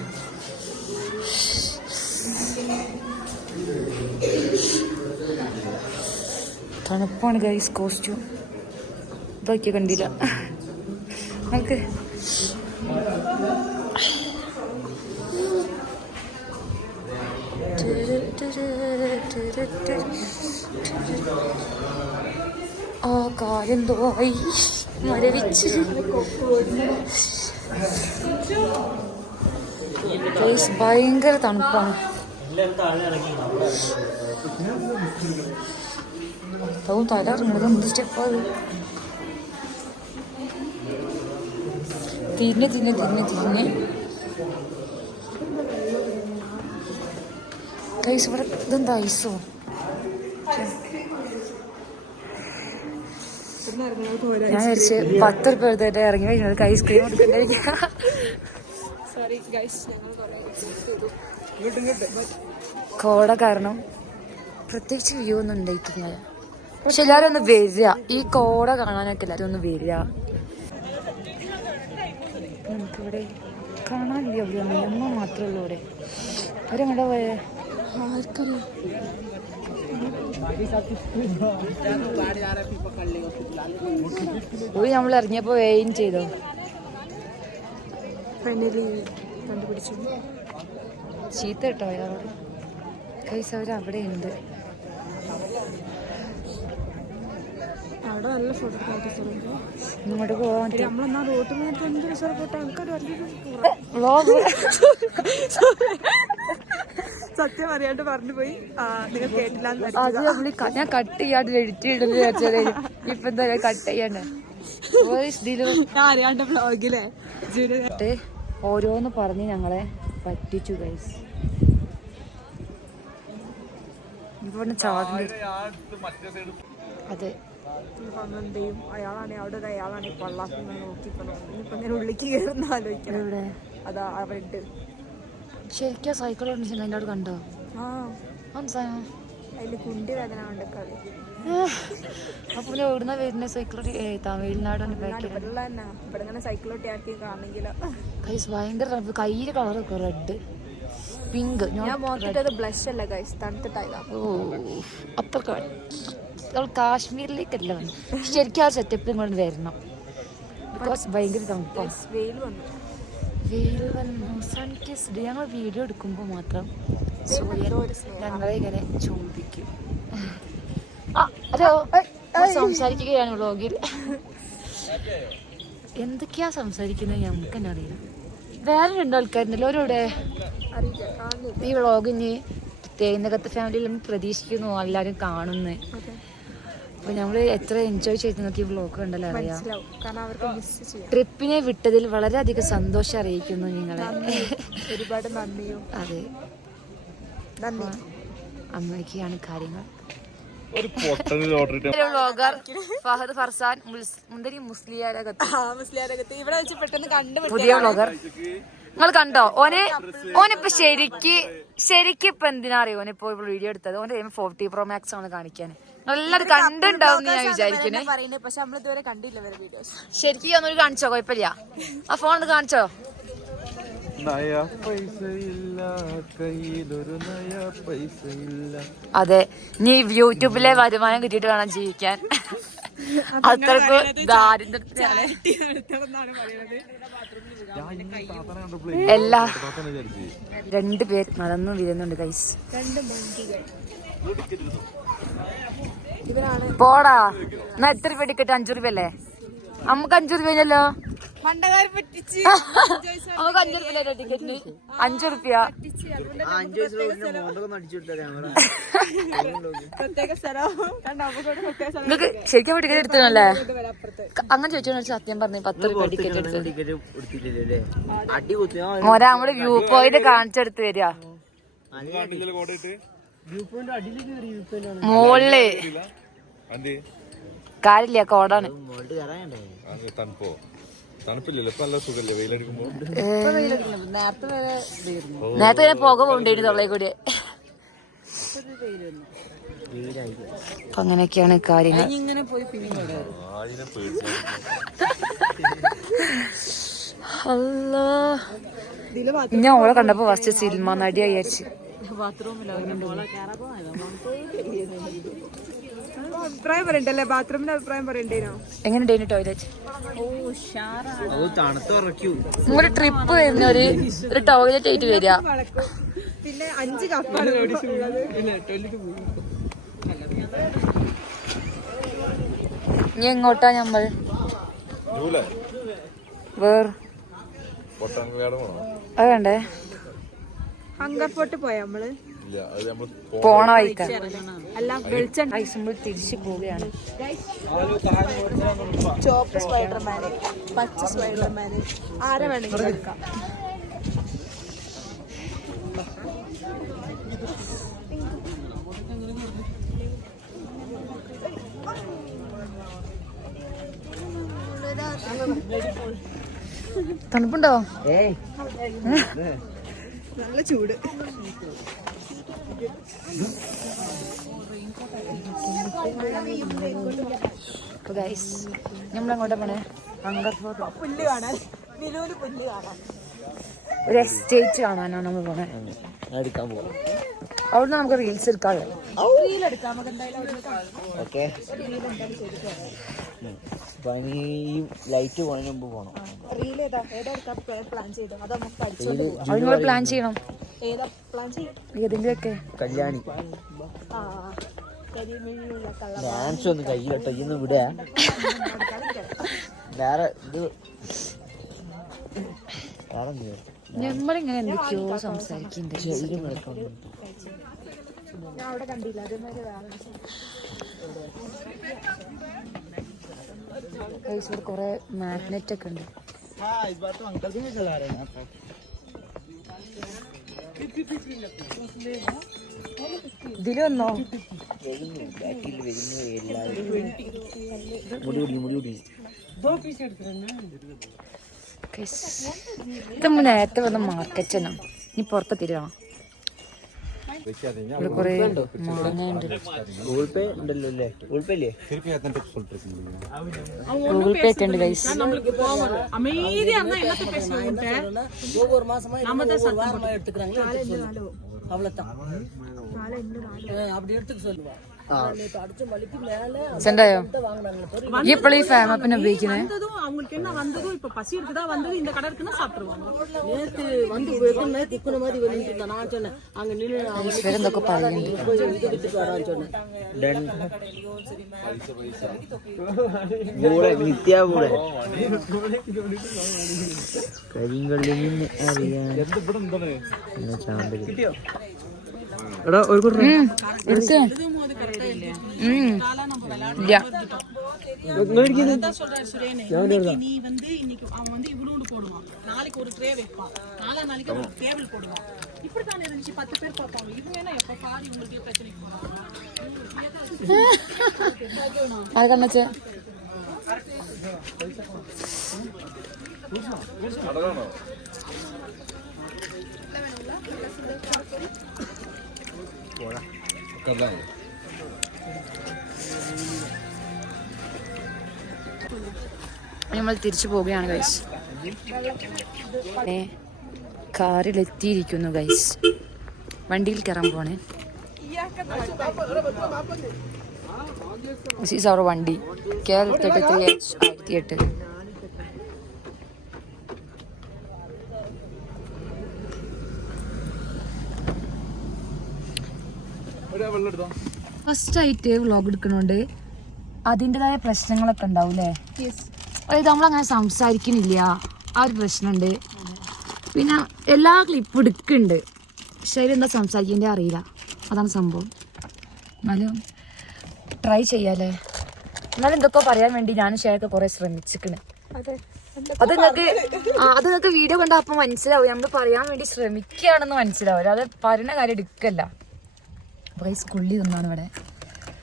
തണുപ്പാണ് ഗൈസ്. കോസ്റ്റ്യൂം ഇതൊക്കെ കണ്ടില്ല നമുക്ക്. ആ കാലെന്തോ ആയി മരവിച്ച്. ഭയങ്കര തണുപ്പാണ്. തല ഇറങ്ങുന്നത് എന്ത് സ്റ്റെപ്പാണ്. തിരിഞ്ഞ് കൈസ്. ഇവിടെ ഇതെന്താ ഐസോ? ഞാൻ വിചാരിച്ച് 10 രൂപ എടുത്തിട്ട് ഇറങ്ങി വരുന്നത് ഐസ്ക്രീം എടുക്കണ്ടായിരിക്കും. കോട കാരണം പ്രത്യേകിച്ച് വ്യൂ ഒന്നും ഉണ്ടായിട്ടില്ല. പക്ഷെ എല്ലാവരും ഒന്ന് വരിക, ഈ കോട കാണാനൊക്കെ എല്ലാവരും ഒന്ന് വരിക. നമുക്കിവിടെ കാണാനില്ല. ഇവിടെ അമ്മ മാത്രമേ ഉള്ളൂ. ഇവിടെ അവരെങ്ങോട്ടാ പോയേ? ആർക്കറിയാം. പോയി നമ്മൾ ഇറങ്ങിയപ്പോ വെയിൻ ചെയ്തോ. കണ്ടുപിടിച്ചു. ചീത്ത കേട്ടോ അയാളോട്. കൈസ് അവരവിടെ ഉണ്ട്. അവിടെ നല്ല ഫോട്ടോഗ്രാഫേഴ്സ് ഇങ്ങോട്ട് പോവാൻ നമ്മളെന്നാ റോട്ടിൽ നിന്നിട്ട് എന്ത് റിസോർട്ട് പോട്ടെ ആൾക്കാർ സത്യം അറിയാണ്ട് പറഞ്ഞു പോയി. നിങ്ങൾ കേട്ടില്ല. അത് നമ്മള് ഞാൻ കട്ട് ചെയ്യാണ്ട് എഡിറ്റ് ചെയ്യണമെന്ന് വിചാരിച്ചത്. ഇപ്പൊ എന്താ കട്ട് ചെയ്യണ്ടേ? അറിയാണ്ട് വ്ളോഗിലെ ഓരോന്ന് പറഞ്ഞ് ഞങ്ങളെ പറ്റിച്ചു ഗൈസ്. ഇവിടെ ചാടുന്നു. അതെ എന്തെയും അയാളാണെങ്കിൽ അവിടെ ഒരു അയാളാണെങ്കിൽ പള്ളാക്കുന്ന നോക്കിക്കണം. ഇനിയിപ്പോ ഇങ്ങനെ ഉള്ളിക്ക് കയറുന്ന ആലോചിക്കണം. ഇവിടെ അതാ റെഡ്. ശരിക്കും സൈക്കിൾ ഓടിച്ചിട്ട് അതിൻ്റെ അവിടെ കണ്ടോ? ആ മനസ്സിലായോ? അതിൽ കുണ്ടി വേദന കണ്ടേക്കാതെ അപ്പൊ പിന്നെ എവിടുന്ന വരുന്ന സൈക്കിൾ? തമിഴ്നാട് ഇവിടെ തന്നെ ഇവിടെ ഇങ്ങനെ സൈക്കിളോട്ടി ആക്കി കാണെങ്കിലോ. ഗൈസ് ഭയങ്കര കയ്യില് കളറൊക്കെ റെഡ് പിങ്ക്. ഞാൻ നോക്കിട്ടത് ബ്ലഷ് അല്ല ഗൈസ്, തണുത്തിട്ടായതാ. ഓ അപ്പൊ നമ്മൾ കാശ്മീരിലേക്കല്ല വന്നു. ശരിക്കും ആ സെറ്റപ്പിൽ ഇങ്ങോട്ട് വരണം. ബിക്കോസ് ഭയങ്കര തണുപ്പാണ്. വെയിൽ വന്നു. വെയിൽ വന്നു. Sun kissed. ഞങ്ങൾ വീഡിയോ എടുക്കുമ്പോൾ മാത്രം സൂര്യൻ ഞങ്ങളെ ഇങ്ങനെ ചൂടിക്കും. ഹലോ, സംസാരിക്കുകയാണ് വ്ളോഗിൽ. എന്തൊക്കെയാ സംസാരിക്കുന്നത് നമുക്ക് തന്നെ അറിയാം. വേറെ 2 ആൾക്കാരുണ്ടല്ലോ. ഓരോടെ ഈ വ്ളോഗിന് തേനകത്ത് ഫാമിലിയിൽ പ്രതീക്ഷിക്കുന്നു എല്ലാവരും കാണുന്നു. അപ്പൊ ഞങ്ങള് എത്ര എൻജോയ് ചെയ്ത് നോക്കി ഈ വ്ളോഗ് കണ്ടല്ലോ അറിയാം. ട്രിപ്പിനെ വിട്ടതിൽ വളരെയധികം സന്തോഷം അറിയിക്കുന്നു നിങ്ങളെ. ഒരുപാട് നന്ദിയും. അതെ, നന്ദി. അങ്ങനെയൊക്കെയാണ് കാര്യങ്ങൾ. ഒരു വ്ളോഗർ ഫഹദ് ഫർസാൻ മുന്തിരി മുസ്ലിയാരകത്ത് ഇവിടെ വെച്ച് പെട്ടെന്ന് കണ്ടുപിടിച്ചു. പുതിയ വ്ളോഗർ നിങ്ങൾ കണ്ടോ? ഓനിപ്പോ ശരിക്കും ഇപ്പൊ എന്തിനാ അറിയോ ഓനിപ്പോ വീഡിയോ എടുത്തത്? ഓന്റെ 40 Pro Max ആണ് കാണിക്കാൻ. എല്ലാവരും കണ്ടുണ്ടാവും ഞാൻ വിചാരിക്കുന്നേ. പക്ഷെ നമ്മളിതുവരെ കണ്ടില്ല വരെ വീഡിയോസ്. ശരിക്കും ഒന്നൊരു കാണിച്ചോ? കുഴപ്പമില്ല. ആ ഫോൺ ഒന്ന് കാണിച്ചോ? അതെ, നീ യൂട്യൂബിലെ വരുമാനം കിട്ടിയിട്ട് വേണം ജീവിക്കാൻ. അത്രക്ക് ദാരിദ്ര്യത്തിലാണ് എല്ലാ 2 പേർ നടന്നു വരുന്നുണ്ട് ഗൈസ്. പോടാ, എന്നാ എത്ര രൂപ ടിക്കറ്റ്? 5 രൂപ അല്ലേ? നമുക്ക് 5 രൂപയല്ലോ. നമുക്ക് 5 രൂപ ടിക്കറ്റിന് 5 രൂപ. നിങ്ങൾക്ക് ശരിക്കും ടിക്കറ്റ് എടുത്തല്ലേ? അങ്ങനെ ചോദിച്ചാൽ സത്യം പറഞ്ഞു 10 രൂപ ടിക്കറ്റ് എടുത്തു. മോരാ നമ്മള് വ്യൂ പോയിന്റ് കാണിച്ചെടുത്ത് വരിക. മോളില് കാര്യമില്ല, കോടാണ്. നേരത്തെ പുക പോകണ്ടേന് തൊള്ളേ കൂടി. അപ്പൊ അങ്ങനെയൊക്കെയാണ് കാര്യങ്ങൾ. അല്ലാ, ഞാൻ ഓളെ കണ്ടപ്പോ ഫസ്റ്റ് സിനിമ നടിയാ വിചാരിച്ചു. അഭിപ്രായം പറയണ്ടല്ലേ? ബാത്റൂമിന്റെ അഭിപ്രായം പറയണ്ടേനോ? എങ്ങനെയുണ്ടായിരുന്നു ടോയ്ലറ്റ്? ഒരു ട്രിപ്പ് വരുന്ന ഒരു ടോയ്ലറ്റ് ആയിട്ട് വരിക. പിന്നെ 5 കപ്പാണ്. ഇനി എങ്ങോട്ടാ നമ്മൾ? അത് വേണ്ടേ? ഹങ്കർ ഫോർട്ട് പോയാ നമ്മള് പോണ വഴിക്കാൻ. അല്ല, വെളിച്ചം തിരിച്ചു പോവുകയാണ്. ചോപ്പ് സ്പൈഡർമാന്, പച്ച സ്പൈഡർമാന്, ആരെ വേണമെങ്കിലും എടുക്കാം. തണുപ്പുണ്ടോ? നല്ല ചൂട്. നമ്മളെങ്ങോട്ടാ പോണേ? Hunger fort. പുല്ല് കാണാൻ, വിലൂര് പുല്ല് കാണാൻ, ഒരു എസ്റ്റേറ്റ് കാണാനാണ് നമ്മൾ പോണേ. അവിടുന്ന് നമുക്ക് റീൽസ് എടുക്കാനുള്ളത്. ലൈറ്റ് പോണതിന് മുമ്പ് പോണം. അതിനോട് പ്ലാൻ ചെയ്യണം. ഏതെങ്കിലുമൊക്കെ കല്യാണി ഡാൻസ് ഒന്ന് കയ്യിലോട്ടോ ഇന്ന് വിടുക. വേറെ ഇത് നമ്മളിങ്ങനെ എന്തൊക്കെയോ സംസാരിക്കുന്നുണ്ട്. ഇവിടെ കൊറേ മാഗ്നറ്റ് ഒക്കെ ഉണ്ട്. ഇതില് വന്നോ? ഇത് നേരത്തെ വന്ന മാർക്കറ്റ് തന്നെ. ഇനി പുറത്തെ തിരുവാ. ഇവിടെ കൊറേ മാങ്ങയുണ്ട്. ഗൂഗിൾ പേ ഉണ്ടല്ലോ അല്ലേ? ഗൂഗിൾ പേ ഇല്ലേ? ഗൂഗിൾ പേ ഒക്കെ ഉണ്ട് ഗൈസ്. ஒரு மாசமா எடுத்துக்கிறாங்க அவ்வளவுதான் அப்படி எடுத்துக்க சொல்லுவா. സെൻഡായോ? ഈ ഇപ്പോഴും ഈ ഫാമപ്പിനെ ഉപയോഗിക്കുന്നത് அவங்களுக்கு என்ன வந்ததும் இப்ப பசி இருக்குதா வந்தது இந்த கடை இருக்குன்னா சாப்பிடுவாங்க. நேத்து வந்து திக்குன மாதிரி வெளியிட்டு நான் சொன்னேன் அங்க நின்று ഇവരെന്തൊക്കെ പറയുന്നുണ്ട്. எடுத்துட்டு வரான்னு சொன்னேன். കൂടെ നിത്യ കൂടെ കരിങ്കള്ളിൽ നിന്ന് അറിയാൻ ചാമ്പല് എടാ ഒരു ഇല്ല நீ வந்து இன்னைக்கு அவன் வந்து இவ்வளவு போடுவான், நாளைக்கு ஒரு ட்ரே வைப்பான், நாளைக்கு ஒரு டேபிள் போடுவான். இப்படித்தானே இருந்துச்சு. 10 பேர் பார்ப்பாங்க. இவங்க என்ன எப்ப பாரு உங்களுக்கு பிரச்சனை. അത് കണ്ണച്ച നമ്മൾ തിരിച്ചു പോവുകയാണ് ഗൈസ്. കാറിലെത്തിയിരിക്കുന്നു ഗൈസ്. വണ്ടിയിൽ കയറാൻ പോണേ. This is our വണ്ടി. KL 33H 1008. ഫസ്റ്റ് ആയിട്ട് വ്ളോഗ് എടുക്കണോണ്ട് അതിൻ്റെതായ പ്രശ്നങ്ങളൊക്കെ ഉണ്ടാവും അല്ലേ? അതായത് നമ്മളങ്ങനെ സംസാരിക്കുന്നില്ല, ആ ഒരു പ്രശ്നമുണ്ട്. പിന്നെ എല്ലാ ക്ലിപ്പും എടുക്കുന്നുണ്ട്, ശരി എന്താ സംസാരിക്കേണ്ടത് അറിയില്ല, അതാണ് സംഭവം. എന്നാലും ട്രൈ ചെയ്യാല്ലേ. എന്നാലും എന്തൊക്കെ പറയാൻ വേണ്ടി ഞാനും ഷെയറൊക്കെ കുറെ ശ്രമിച്ചിരിക്കണ്. അത് നിങ്ങൾക്ക് വീഡിയോ കണ്ടാൽ അപ്പം മനസ്സിലാവും നമ്മൾ പറയാൻ വേണ്ടി ശ്രമിക്കുകയാണെന്ന് മനസ്സിലാവും. അല്ലാതെ പറയുന്ന കാര്യം എടുക്കല്ല. അപ്പോൾ ഈ സ്കൂളിൽ നിന്നാണ് ഇവിടെ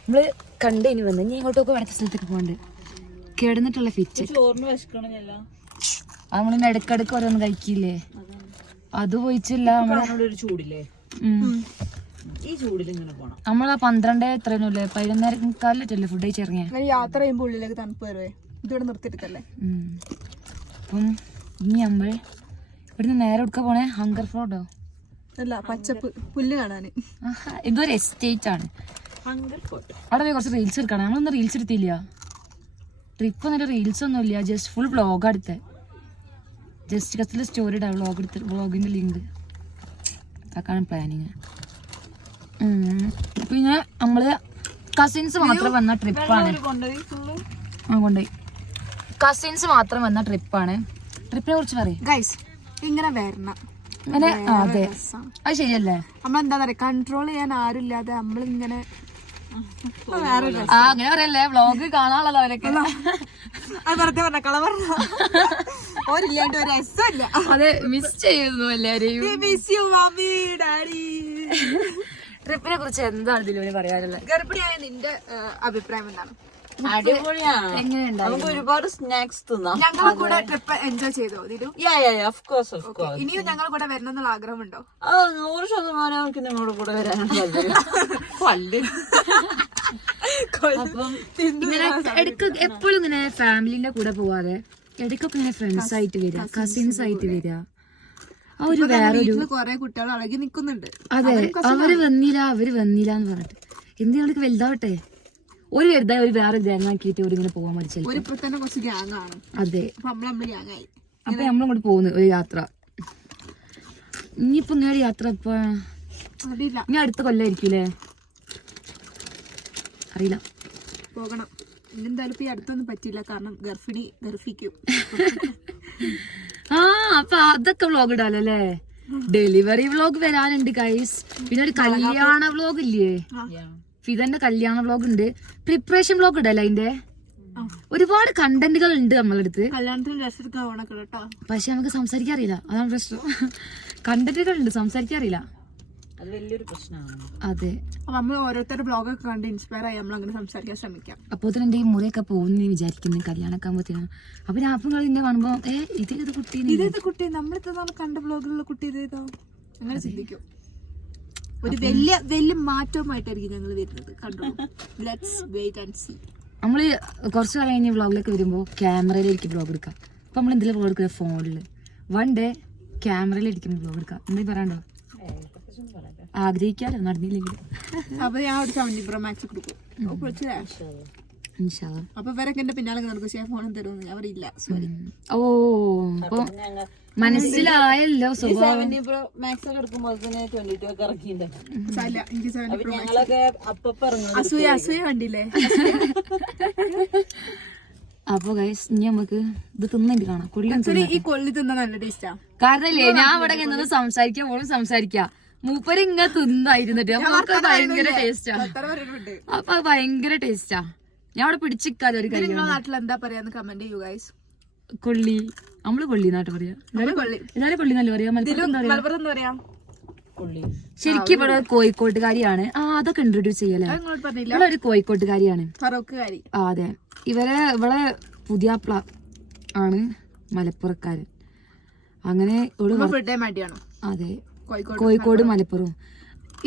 നമ്മള് കണ്ട് ഇനി വന്ന് ഇനി ഇങ്ങോട്ടൊക്കെ അടുത്ത സ്ഥലത്തേക്ക് പോകണ്ട്. കിടന്നിട്ടുള്ള ഫിറ്റ് അത് നമ്മളിന്ന് ഇടക്കിടക്ക് ഓരോന്ന് കഴിക്കില്ലേ, അത് പോയിച്ചില്ല. ചൂടില്ലേ ഈ ചൂടിൽ ഇങ്ങനെ പോണം. നമ്മളാ 12 എത്രയൊന്നുമില്ലേ 11:15 ഫുഡ് കഴിച്ചിറങ്ങിയ. യാത്ര ചെയ്യുമ്പോൾ ഉള്ളിലേക്ക് തണുപ്പ് വരുവേ. ഇതിവിടെ നിർത്തിയിട്ടല്ലേ. അപ്പം ഇനി നമ്മൾ ഇവിടുന്ന് നേരെ എടുക്കാൻ പോണേ ഹങ്കർ ഫ്ലോട്ടോ അല്ല, പച്ചപ്പ് പുല്ല് കാണാന്. ഇതൊരു എസ്റ്റേറ്റ് ആണ്. അവിടെ പോയി കുറച്ച് റീൽസ് എടുക്കണം. നമ്മളൊന്നും റീൽസ് എടുത്തില്ല. ട്രിപ്പ് എന്നിട്ട് റീൽസ് ഒന്നും ഇല്ല, ജസ്റ്റ് ഫുൾ വ്ളോഗ് എടുത്തേ. ജസ്റ്റ് കത്തിൽ സ്റ്റോറി ഇടാം, വ്ളോഗിന്റെ ലിങ്ക്. അതൊക്കെയാണ് പ്ലാനിങ്. പിന്നെ നമ്മള് കസിൻസ് മാത്രം വന്ന ട്രിപ്പാണ്. കൊണ്ടുപോയി കസിൻസ് മാത്രം വന്ന ട്രിപ്പാണ്. ട്രിപ്പിനെ കുറിച്ച് പറയും ഗൈസ്. ഇങ്ങനെ വരണം. അങ്ങനെ അതെ, അത് ശരിയല്ലേ. നമ്മളെന്താ പറയാ, കൺട്രോൾ ചെയ്യാൻ ആരുമില്ലാതെ നമ്മളിങ്ങനെ അങ്ങനെ പറയല്ലേ. വ്ളോഗ് കാണാനുള്ളത് അവരൊക്കെ അത് വെറുതെ പറഞ്ഞ കള പറഞ്ഞ ഓരില്ലാണ്ട് ഒരു രസമില്ല. അതെ, മിസ് ചെയ്യുന്നു എല്ലാരെയും. ട്രിപ്പിനെ കുറിച്ച് എന്താണ് ഇതിലൂടെ പറയാനുള്ളത്? ഗർഭിണിയായ നിന്റെ അഭിപ്രായം എന്താണ്? നമുക്ക് ഒരുപാട് സ്നാക്സ് തിന്നാം. ഞങ്ങളെ കൂടെ ട്രിപ്പ് എൻജോയ് ചെയ്തോ ഇതിലും? ഇനിയും ഞങ്ങളെ കൂടെ വരണം എന്നുള്ള ആഗ്രഹമുണ്ടോ? 100% അവർക്ക് നിങ്ങളുടെ കൂടെ വരാനുള്ളത്. അപ്പം ഇങ്ങനെ ഇടയ്ക്ക് എപ്പോഴും ഇങ്ങനെ ഫാമിലിന്റെ കൂടെ പോവാതെ ഇടയ്ക്കൊക്കെ ഇങ്ങനെ ഫ്രണ്ട്സ് ആയിട്ട് വരിക, കസിൻസ് ആയിട്ട് വരിക. ആ ഒരു വേറൊരു കൊറേ കുട്ടികൾ അളകി നിക്കുന്നുണ്ട്. അതെ, അവര് വന്നില്ല എന്ന് പറഞ്ഞിട്ട് എന്ത് ഞങ്ങൾക്ക് വലുതാവട്ടെ. ഒരു വലുതായി ഒരു വേറെ ഗ്യാങ് ആക്കിയിട്ട് ഒരു ഇങ്ങനെ പോകാൻ പഠിച്ചു. ഒരു തന്നെ കുറച്ച് ഗ്യാങ് ആണ്. അതെ, നമ്മള് ഗ്യാങ്ങായി. അപ്പൊ നമ്മളിങ്ങോട്ട് പോകുന്നു ഒരു യാത്ര. ഇനിയിപ്പോ ഇങ്ങനെ യാത്ര ഇപ്പൊ ഇനി അടുത്ത കൊല്ലായിരിക്കൂലേ, അറിയില്ല. പോകണം. എന്തായാലും ഇപ്പൊ ഈ അടുത്തൊന്നും പറ്റില്ല, കാരണം ഗർഭിക്കും. അപ്പൊ അതൊക്കെ വ്ളോഗ് ഇടാലല്ലേ. ഡെലിവറി വ്ളോഗ് വരാനുണ്ട് ഗൈസ്. പിന്നെ ഒരു കല്യാണ വ്ളോഗ് ഇല്ലേ, ഫിദന്റെ കല്യാണ വ്ളോഗ് ഉണ്ട്. പ്രിപ്പറേഷൻ വ്ളോഗ് ഇടല്ലേ. അതിന്റെ ഒരുപാട് കണ്ടന്റുകൾ ഉണ്ട് നമ്മളടുത്ത്. കല്യാണത്തിന് ഡ്രസ് എടുക്കാൻ ഓണൊക്കെ കേട്ടോ. പക്ഷെ നമുക്ക് സംസാരിക്കാൻ അറിയില്ല, അതാണ് പ്രശ്നം. കണ്ടന്റുകൾ ഉണ്ട്, സംസാരിക്കാൻ അറിയില്ല. അത് വലിയൊരു പ്രശ്നമാണ്. അതെ. അപ്പൊ നമ്മൾ ഓരോരുത്തരുടെ ബ്ലോഗൊക്കെ കണ്ട് ഇൻസ്പയർ ആയി നമ്മൾ അങ്ങനെ സംസാരിക്കാൻ ശ്രമിക്കാം. അപ്പോൾ തന്നെ എൻ്റെ ഈ മുറിയൊക്കെ പോകുന്നു വിചാരിക്കുന്നു കല്യാണമൊക്കെ ആകുമ്പോഴത്തേനും. അപ്പൊ ഞാൻ അപ്പം ഇതിനെ കാണുമ്പോൾ ഇതിലേത് കുട്ടി ഇതേത് കുട്ടി നമ്മളിത്ര കണ്ട ബ്ലോഗിലുള്ള കുട്ടി ഇതേതോ അങ്ങനെ ചിന്തിക്കും. ഒരു വലിയ വലിയ മാറ്റവുമായിട്ടായിരിക്കും ഞങ്ങൾ വരുന്നത്. കണ്ടോളൂ. Let's wait and see. നമ്മള് കുറച്ച് കാലം കഴിഞ്ഞ് വ്ളോഗിലൊക്കെ വരുമ്പോൾ ക്യാമറയിലായിരിക്കും വ്ളോഗ് എടുക്കാം. അപ്പൊ നമ്മൾ എന്തെങ്കിലും വ്ളോഗ് എടുക്കുക ഫോണിൽ. വൺ ഡേ ക്യാമറയിലിരിക്കും വ്ളോഗ് എടുക്കാം. എന്തെങ്കിലും പറയാണ്ടോ? ആഗ്രഹിക്കാലോ, നടന്നില്ലെങ്കിൽ. അപ്പൊ ഞാൻ ഒരു 70 Pro Max കൊടുക്കും. അപ്പൊ ഇവരൊക്കെ എന്റെ പിന്നാലെ നടക്കും. ഫോൺ തരുമെന്ന് ഞാൻ പറയില്ല. സോറി. ഓ അപ്പൊ മനസ്സിലായല്ലോ സ്വഭാവം. അസൂയ കണ്ടില്ലേ? അപ്പൊ ഗൈസ് ഇനി നമുക്ക് ഇത് തിന്നിട്ട് കാണാം. ഈ കൊള്ളി തിന്നാൻ നല്ല ടേസ്റ്റാ. കാരണല്ലേ ഞാൻ ഇവിടെ നിന്ന് സംസാരിക്കാൻ പോലും സംസാരിക്കാം. മൂപ്പര് ഇങ്ങനെ തിന്നായിരുന്നിട്ട് അപ്പൊ ഭയങ്കര ടേസ്റ്റാ. അപ്പൊ ഭയങ്കര ടേസ്റ്റാ. ഞാൻ അവിടെ പിടിച്ചിക്കാതെ ഒരു കാര്യം. നിങ്ങളുടെ നാട്ടിൽ എന്താ പറയാന്ന് കമന്റ് ചെയ്യൂ ഗൈസ്. കൊള്ളി. നമ്മള് കൊള്ളി നാട്ട് പറയാ. എല്ലാരും കൊള്ളി നല്ല പറയാ. മലപ്പുറം എന്താ പറയാ? ശരിക്കും ഇവിടെ കോഴിക്കോട്ടുകാരിയാണ്. അതൊക്കെ ഇൻട്രൊഡ്യൂസ് ചെയ്യല്ലേ. ഇവിടെ ഒരു കോഴിക്കോട്ടുകാരിയാണ്. ഫറോക്കുകാരി. അതെ. ഇവിടെ പുതിയാപ്ല ആണ് മലപ്പുറക്കാരൻ. അങ്ങനെ അതെ, കോഴിക്കോട് മലപ്പുറം.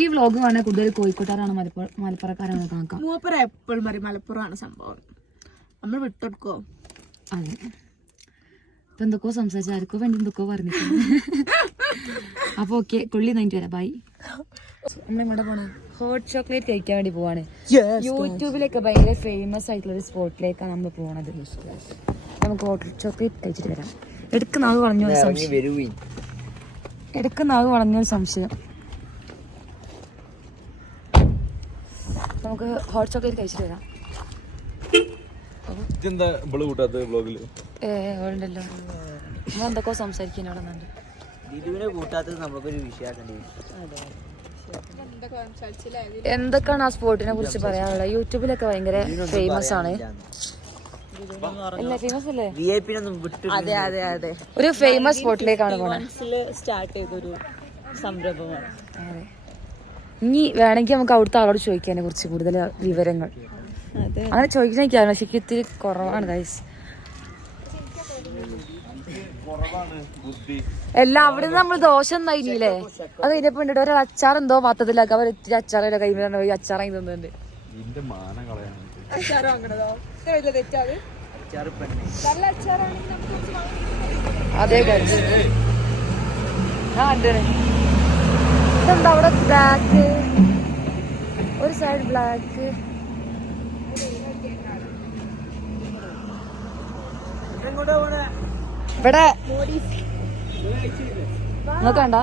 ഈ വ്ളോഗ് കാണാൻ കൂടുതൽ കോഴിക്കോട്ടാരാണ് മലപ്പുറക്കാരാണ് കണക്കാം. മൂപ്പര എപ്പോഴും പറയും മലപ്പുറമാണ് സംഭവം. നമ്മൾ വിട്ടെടുക്കോ? അതെ. ഇപ്പൊ എന്തൊക്കെയോ സംസാരിച്ച ആർക്കോ വേണ്ടി എന്തൊക്കെയോ പറഞ്ഞിട്ട്. അപ്പൊ ഓക്കെ, കൊള്ളി നയിറ്റ് വരാം. ബൈ. നമ്മളെങ്ങോട്ടാ പോണേ? ഹോട്ട് ചോക്ലേറ്റ് കഴിക്കാൻ വേണ്ടി പോവാണ്. യൂട്യൂബിലൊക്കെ ഭയങ്കര ഫേമസ് ആയിട്ടുള്ള ഒരു സ്പോട്ടിലേക്കാണ് നമ്മൾ പോണത്. നമുക്ക് ഹോട്ട് ചോക്ലേറ്റ് കഴിച്ചിട്ട് വരാം. എടുക്കുന്ന ആൾ വളഞ്ഞൊരു സംശയം. നമുക്ക് ഹോട്ട് ചോക്ലേറ്റ് കഴിച്ചിട്ട് വരാം. ഉണ്ടല്ലോ ഞാൻ എന്തൊക്കെയോ സംസാരിക്കാൻ അവിടെ നിന്നുണ്ട്. എന്തൊക്കെയാണ് ആ സ്പോട്ടിനെ കുറിച്ച് പറയാനുള്ളത്? യൂട്യൂബിലൊക്കെ ഭയങ്കര ഫേമസ് ആണ്. ഫേമസ് അല്ലേ? അതെ അതെ അതെ, ഒരു ഫേമസ് സ്പോട്ടിലേക്കാണ് പോണത്. സ്റ്റാർട്ട് ചെയ്തൊരു സംരംഭമാണ്. അതെ. ഇനി വേണമെങ്കിൽ നമുക്ക് അവിടുത്തെ ആളോട് ചോദിക്കാൻ കുറിച്ച് കൂടുതൽ വിവരങ്ങൾ. അങ്ങനെ ചോദിക്കാൻ എനിക്കറിയാം, പക്ഷെ ഇത്തിരി കുറവാണ് ഗൈസ്. എല്ലാം അവിടെ നിന്ന് നമ്മൾ ദോശ ഒന്നായില്ലേ, അത് കഴിഞ്ഞപ്പോ ഒരാൾ അച്ചാർ എന്തോ പാത്രത്തിലാക്കുക. അവർ ഇത്തിരി അച്ചാറോ കൈമിലാണ് പോയി അച്ചാറായി തിന്നുന്നുണ്ട്. അതെ ഗൈസ്. ഇതെന്താ അവിടെ ബ്ലാക്ക്, ഒരു സൈഡ് ബ്ലാക്ക്. ഇവിടെ നോക്കണ്ട.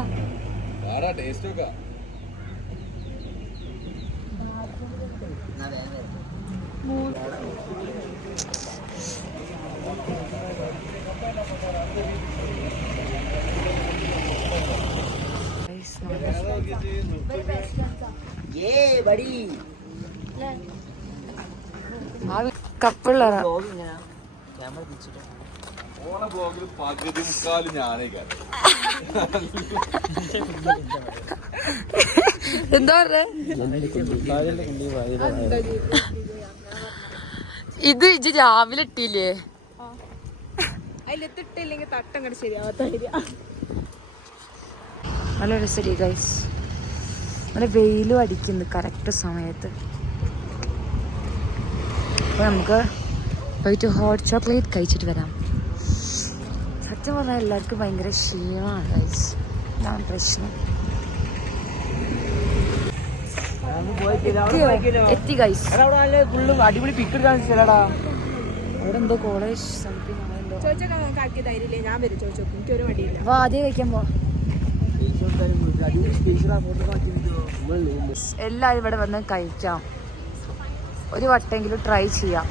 കപ്പിള്ള എന്താ പറഞ്ഞേ? ഇത് ഇജ്ജ് രാവിലെ ഇട്ടില്ലേ? അതിലെത്തിട്ടില്ലെങ്കിൽ തട്ടങ്ങട് ശരിയാവാത്ത. നല്ല രസല്ലേ ഗൈസ്. നല്ല വെയിലും അടിക്കുന്നു കറക്റ്റ് സമയത്ത്. അപ്പോൾ നമുക്ക് പോയിട്ട് ഹോട്ട് ചോക്ലേറ്റ് കഴിച്ചിട്ട് വരാം. സത്യം പറഞ്ഞാൽ എല്ലാവർക്കും ഭയങ്കര ക്ഷീണമാണ് ഗൈസ്. ഇതാണ് പ്രശ്നം. എത്തി ഗൈസ്. അടിപൊളി പിക്ക് എടുക്കാൻ വെച്ചാടാ. അവിടെ എന്തോ കോളേജ് സംതിങ് അപ്പൊ ആദ്യം കഴിക്കാൻ പോവാം. എല്ലാവരും ഇവിടെ വന്ന് കഴിക്കാം. ഒരു വട്ടെങ്കിലും ട്രൈ ചെയ്യാം.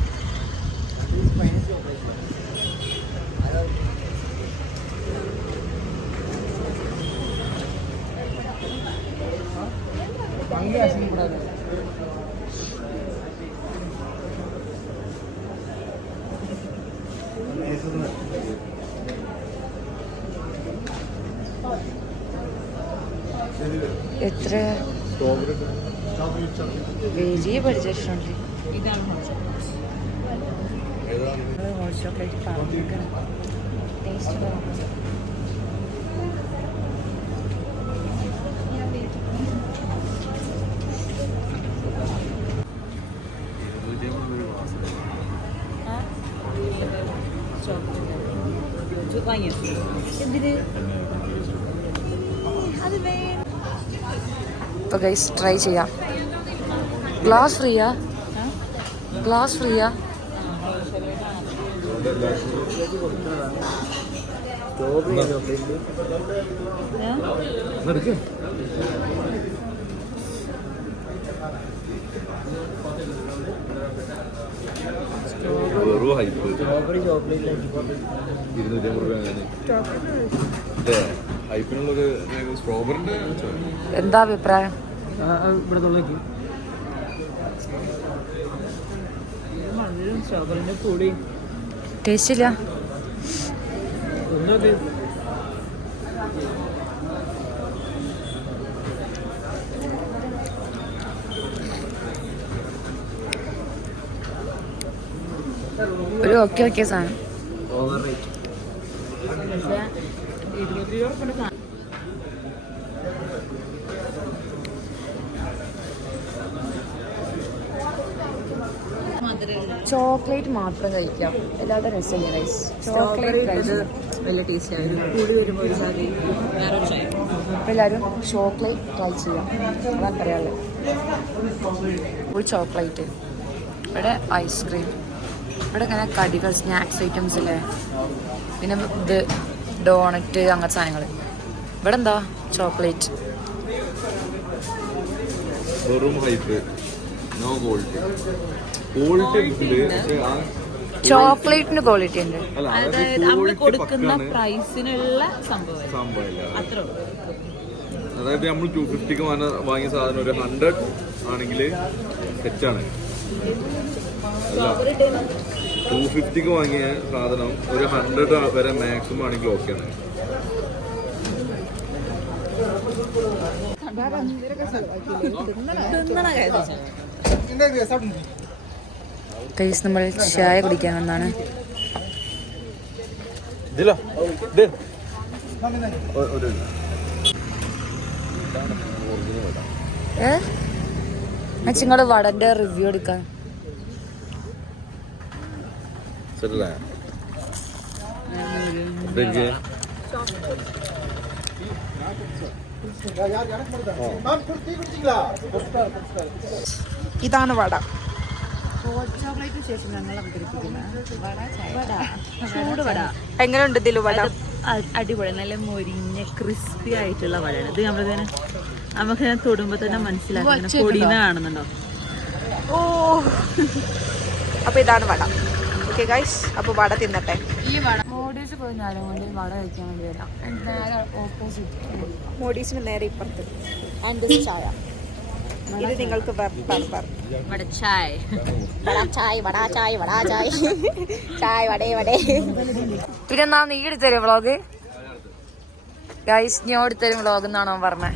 എത്ര വലിയ പഠിച്ചിട്ടുണ്ട്. ഇതാണ് ഹോട്ട് ചോക്ലേറ്റ് പറഞ്ഞിരിക്കണം. ടേസ്റ്റ് ഇപ്പൊ ഗൈസ് ട്രൈ ചെയ്യാം. ഗ്ലാസ് ഫ്രീയാ? ഗ്ലാസ് ഫ്രീയാ? വെറും ഹൈപ്പ് 250 രൂപ ഹൈപ്പിനുള്ളൊരു സ്ട്രോബെറിന്റെ. എന്താ അഭിപ്രായം? ഇവിടെ തുള്ളക്ക് സ്ട്രോബെറിന്റെ പൊടി ടേസ്റ്റ് ഇല്ല. ഒന്നൊക്കെ ഒരു ഓക്കെ ഓക്കെ സാധനം. Over rate. ചോക്ലേറ്റ് മാത്രം കഴിക്കാം, എല്ലാവരുടെ രസമില്ല ഗൈസ്. ചോക്ലേറ്റ് കഴിച്ചു വലിയ ടേസ്റ്റ് ആയിരുന്നു. കൂടി വരുമ്പോൾ ഒരു സാധി വേറൊരു ചായ. അപ്പോൾ എല്ലാവരും ചോക്ലേറ്റ് ട്രൈ ചെയ്യാം, അതാണ് പറയാനുള്ളത്. Full chocolate. ഇവിടെ ഐസ്ക്രീം, ഇവിടെ ഇങ്ങനെ കടികൾ, സ്നാക്സ് ഐറ്റംസ് ഇല്ലേ, പിന്നെ ഇത് ഡോണറ്റ് അങ്ങനത്തെ സാധനങ്ങൾ. ഇവിടെ എന്താ ചോക്ലേറ്റ്. വെറും ഹൈപ്പ്, നോ ക്വാളിറ്റി. ക്വാളിറ്റി ചോക്ലേറ്റിന് ക്വാളിറ്റി ഉണ്ട്. അതായത് നമ്മൾ കൊടുക്കുന്ന പ്രൈസിനുള്ള സംഭവം അത്ര. അതായത് നമ്മൾ 250 വാങ്ങിയ സാധനം ഒരു 100 ആണെങ്കിൽ തെറ്റാണ്. അല്ല, 250 വാങ്ങിയ സാധനം ഒരു 100 വരെ മാക്സിമം ആണെങ്കിൽ ഓക്കെയാണ്. ഗൈസ് നമ്മൾ ചായ കുടിക്കാൻ വന്നാണ്. ചിങ്ങളുടെ വടന്റെ റിവ്യൂ എടുക്കാൻ. ഇതാണ് വട. ചോക്ലേറ്റിന് ശേഷം ഞങ്ങൾ അവതരിപ്പിക്കുന്ന ചൂട് വട. എങ്ങനെയുണ്ട് ഇതില് വട? അടിപൊളി, നല്ല മൊരിഞ്ഞ ക്രിസ്പി ആയിട്ടുള്ള വടയാണ് ഇത്. നമ്മളിങ്ങനെ നമുക്ക് തൊടുമ്പോ തന്നെ മനസ്സിലാക്കാം പൊടിയുന്ന കാണുന്നുണ്ടോ. ഓ, അപ്പൊ ഇതാണ് വട. ഓക്കെ ഗൈസ്, അപ്പൊ വട തിന്നട്ടെ. ഈ വട മോഡീസ് പോയി നേരം കൊണ്ട് വട കഴിക്കാൻ വേണ്ടി വരാം. നേരെ ഓപ്പോസിറ്റ് മോഡീസിന് നേരെ ഇപ്പുറത്ത് ചായ. ഇത് നിങ്ങൾക്ക് വടച്ചായ് ചായ വടേ. പിന്നെ എന്നാ നീ എടുത്തരും വ്ളോഗ് ഗൈസ്? ഞാൻ എടുത്തരും വ്ളോഗ് എന്നാണോ പറഞ്ഞേ?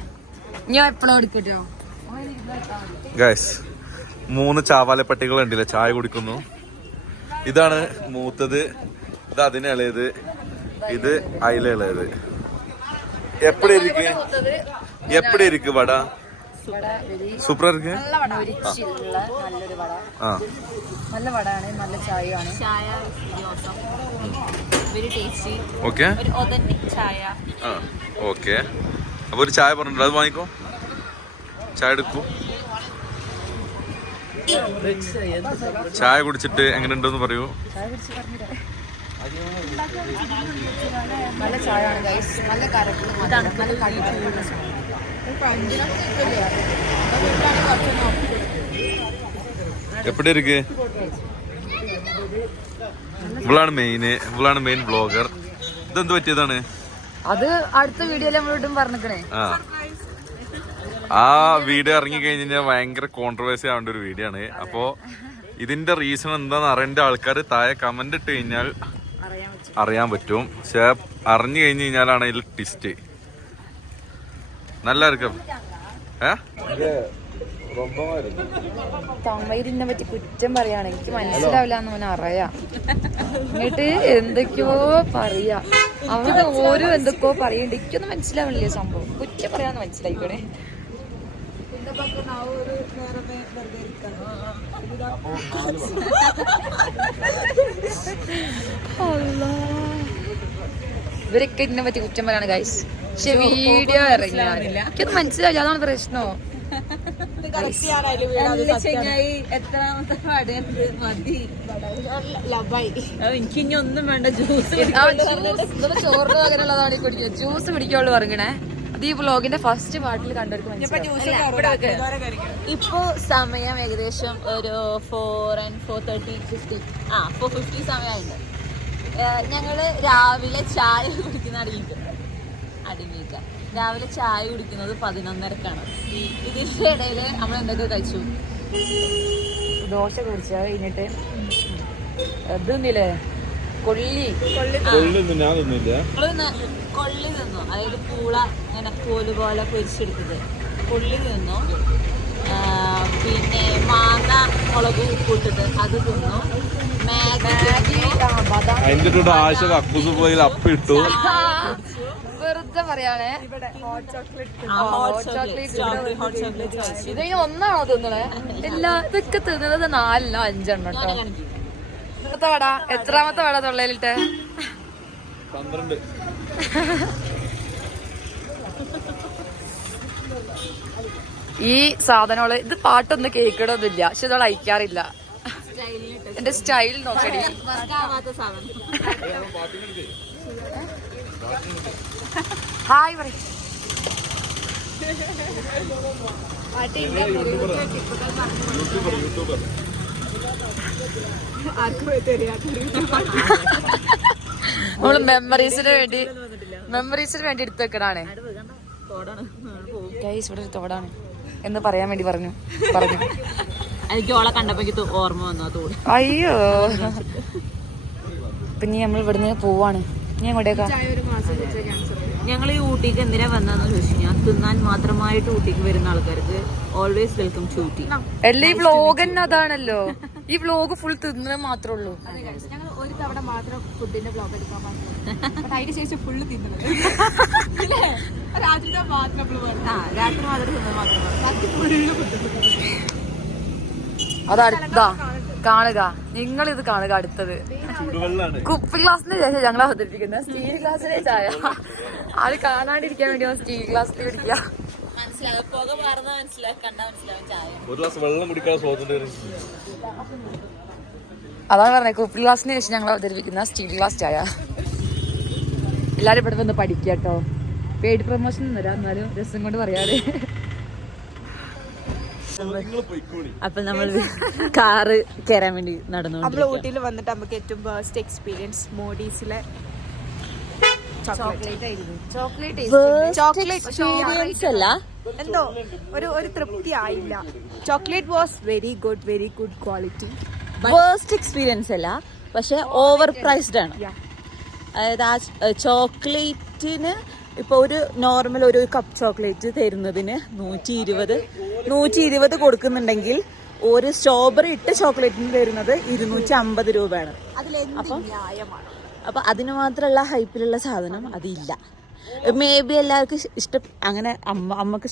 ഞാൻ എപ്പോഴും എടുക്കട്ടോ ഗൈസ്. 3 ചാവാലപ്പട്ടികൾ ഉണ്ടല്ലേ ചായ കുടിക്കുന്നു. ഇതാണ് മൂത്തത്, ഇത് അതിന് ഇളയത്, ഇത് അയില ഇളയത്. എപ്പടി ഇരിക്ക് വട? സൂപ്പർ ഇരിക്ക്. നല്ലൊരു വട, നല്ല വടയാണ്, നല്ല ചായയാണ്. Okay okay. അപ്പൊ ഒരു ചായ പറഞ്ഞിട്ടുണ്ട്, അത് വാങ്ങിക്കോ. ചായ എടുക്കൂ. ചായ കുടിച്ചിട്ട് എങ്ങനെയുണ്ടെന്ന് പറയൂ. നല്ല ചായയാണ് ഗൈസ്, നല്ല കരക്ക്, നല്ല കടിച്ചുള്ള. എപ്പടി ഇരിക്ക്? ഇവളാണ് മെയിൻ വ്ളോഗർ. ഇതെന്ത് പറ്റിയതാണ്? അത് അടുത്ത വീഡിയോയിൽ നമ്മളോട്ടും പറഞ്ഞിക്കണേ. ആ വീഡിയോ ഇറങ്ങി കഴിഞ്ഞാൽ ഭയങ്കര കോൺട്രവേഴ്സി ആവേണ്ട ഒരു വീഡിയോ ആണ്. അപ്പോ ഇതിന്റെ റീസൺ എന്താന്ന് അറിയേണ്ട ആൾക്കാർ താഴെ കമന്റ് ഇട്ട് കഴിഞ്ഞാൽ അറിയാൻ പറ്റും. പക്ഷെ അറിഞ്ഞു കഴിഞ്ഞു കഴിഞ്ഞാലാണ് ഇതിൽ ട്വിസ്റ്റ്. നല്ല ഇരിക്കും. തമൈരിനെ പറ്റി കുറ്റം പറയാണ്. എനിക്ക് മനസ്സിലാവില്ല എന്ന് അവൻ അറിയാം. എന്നിട്ട് എന്തൊക്കെയോ പറയാ. അവിടെ ഓരോ എന്തൊക്കെയോ പറയണ്ട്. എനിക്കൊന്നും മനസ്സിലാവണില്ലേ സംഭവം. കുറ്റം പറയാന്ന് മനസ്സിലായിക്കോണേ. ഇവരൊക്കെ ഇതിനെ പറ്റി കുറ്റം പറയാണ് ഗൈസ്. പക്ഷെ വീഡിയോ ഇറങ്ങില്ല. എനിക്കൊന്നും മനസ്സിലാവില്ല. അതാണ് പ്രശ്നോ. എനിക്ക് ഇനി ഒന്നും വേണ്ട, ജ്യൂസ് ചോറിന് പകരമുള്ളതാണ് കുടിക്കുക. ജ്യൂസ് പിടിക്കുള്ളൂ പറയണേ. അത് ഈ വ്ളോഗിന്റെ ഫസ്റ്റ് പാർട്ടിൽ കണ്ടവർക്ക് മനസ്സിലാവും. ഇപ്പൊ സമയം ഏകദേശം ഒരു 4:50 സമയമായിട്ടുണ്ട്. ഞങ്ങള് രാവിലെ ചായ കുടിക്കുന്ന അടിമീക്ക രാവിലെ ചായ കുടിക്കുന്നത് 11:30-ക്കാണ്. ഇതിന്റെ ഇടയില് നമ്മൾ എന്തൊക്കെ കഴിച്ചു? ദോശ കുടിച്ച കഴിഞ്ഞിട്ട് ഇതൊന്നില്ലേ കൊള്ളി കൊള്ളി തിന്നു. അതായത് പൂള ഇങ്ങനെ കോല് പോലെ പൊരിച്ചെടുത്തത് കൊള്ളി തിന്നു. പിന്നെ മാങ്ങ മുളക് ഉപ്പിട്ടത് അത് തിന്നു. അപ്പിട്ടു. വെറുതെ പറയാണേ. ഇതിന് ഒന്നാണോ തിന്നണേ? ഇതൊക്കെ തിന്നുന്നത് 4 5 കേട്ടോ. വട എത്രാമത്തെ വട തൊള്ളയിലിട്ടെ? 12. ഈ സാധനങ്ങള് ഇത് പാട്ടൊന്നും കേൾക്കണമൊന്നുമില്ല. പക്ഷെ ഇതോടെ അയക്കാറില്ല. എന്റെ സ്റ്റൈൽ നോക്കടി. ഹായ് പറ. നമ്മള് മെമ്മറീസിന് വേണ്ടി എടുത്തു വെക്കണാണ്. ഗൈസ് ഇവിടെ ഒരു തോടാണ് എന്ന് പറയാൻ വേണ്ടി പറഞ്ഞു. എനിക്ക് ഓളെ കണ്ടപ്പോ ഓർമ്മ വന്നു തോട്. അയ്യോ. ഇപ്പൊ നീ നമ്മൾ ഇവിടുന്ന് പോവാണ്. നീ എങ്ങോട്ടേക്കാ? ഞങ്ങൾ ഈ ഊട്ടിക്ക് എന്തിനാ വന്നതെന്ന് ചോദിച്ചു കഴിഞ്ഞാൽ തിന്നാൻ മാത്രമായിട്ട് ഊട്ടിക്ക് വരുന്ന ആൾക്കാർക്ക് ഓൾവേസ് വെൽക്കം ടു ഊട്ടി. അല്ല ഈ വ്ലോഗ് തന്നെ അതാണല്ലോ. ഈ വ്ലോഗ് ഫുൾ തിന്നുന്നത് മാത്രമേ ഉള്ളൂ. ഞങ്ങൾ ഒരു തവണ മാത്രം ഫുഡിന്റെ ബ്ലോഗ് എടുക്കാൻ മാത്രം അതിന് ശേഷം ഫുള്ള് തിന്നുന്നത്. രാത്രി മാത്രം രാത്രി മാത്രം തിന്നത് മാത്രം. അതടുത്താ കാണുക. നിങ്ങൾ ഇത് കാണുക. അടുത്തത് കുപ്പി ഗ്ലാസിന് ശേഷം ഞങ്ങൾ അവതരിപ്പിക്കുന്ന സ്റ്റീൽ ഗ്ലാസ്സിലെ ചായ. അത് കാണാണ്ടിരിക്കാൻ വേണ്ടി സ്റ്റീൽ ഗ്ലാസ്സിൽ കുടിക്കുക. അതാണ് പറഞ്ഞത്. കുപ്പി ഗ്ലാസിന് ശേഷം ഞങ്ങൾ അവതരിപ്പിക്കുന്ന സ്റ്റീൽ ഗ്ലാസ് ചായ. എല്ലാരും ഇവിടെ വന്ന് പഠിക്കുക കേട്ടോ. പെയ്ഡ് പ്രൊമോഷൻ ഒന്നും വരാം. എന്നാലും രസം കൊണ്ട് പറയാതെ. അപ്പൊ നമ്മൾ കാറ് കയറാൻ വേണ്ടി നടന്നു. നമ്മള് ഊട്ടിയിൽ വന്നിട്ട് നമുക്ക് ഏറ്റവും ബെസ്റ്റ് എക്സ്പീരിയൻസ് മോഡീസിലെ എന്തോ ഒരു തൃപ്തി ആയില്ല. Chocolate was very good quality. Waste experience അല്ല, പക്ഷെ ഓവർ പ്രൈസ്ഡ് ആണ്. അതായത് ആ ചോക്ലേറ്റിന് ഇപ്പൊ ഒരു നോർമൽ ഒരു കപ്പ് ചോക്ലേറ്റ് തരുന്നതിന് 120 കൊടുക്കുന്നുണ്ടെങ്കിൽ ഒരു സ്ട്രോബെറി ഇട്ട ചോക്ലേറ്റിന് തരുന്നത് 250 രൂപയാണ്. അപ്പൊ അതിന് മാത്രമുള്ള ഹൈപ്പിലുള്ള സാധനം അതില്ല. മേ ബി എല്ലാവർക്കും അങ്ങനെ അമ്മക്ക്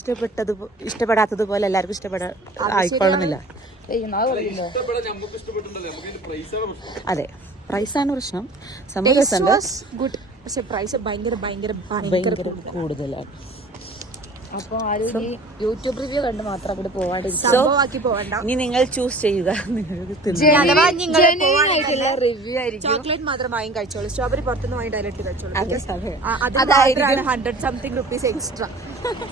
ഇഷ്ടപ്പെടാത്തതുപോലെ എല്ലാവർക്കും ആയിക്കൊള്ളുന്നില്ല. അതെ, പ്രൈസാണ് പ്രശ്നം. സംഭവം ഗുഡ്, പക്ഷെ പ്രൈസ് ഭയങ്കര കൂടുതലാണ്. അപ്പൊ ആരും ഈ യൂട്യൂബ് റിവ്യൂ കണ്ട് മാത്രം അവിടെ പോവാണ്ട. ഇനി നിങ്ങൾ ചൂസ് ചെയ്യുക. റിവ്യൂ ആയിരിക്കും. ചോക്ലേറ്റ് മാത്രം വാങ്ങി കഴിച്ചോളൂ. സ്ട്രോബെറി പുറത്തുനിന്ന് വാങ്ങി ഡയറക്റ്റ് കഴിച്ചോളൂ. അതായിരിക്കും 100-something rupees എക്സ്ട്രാ.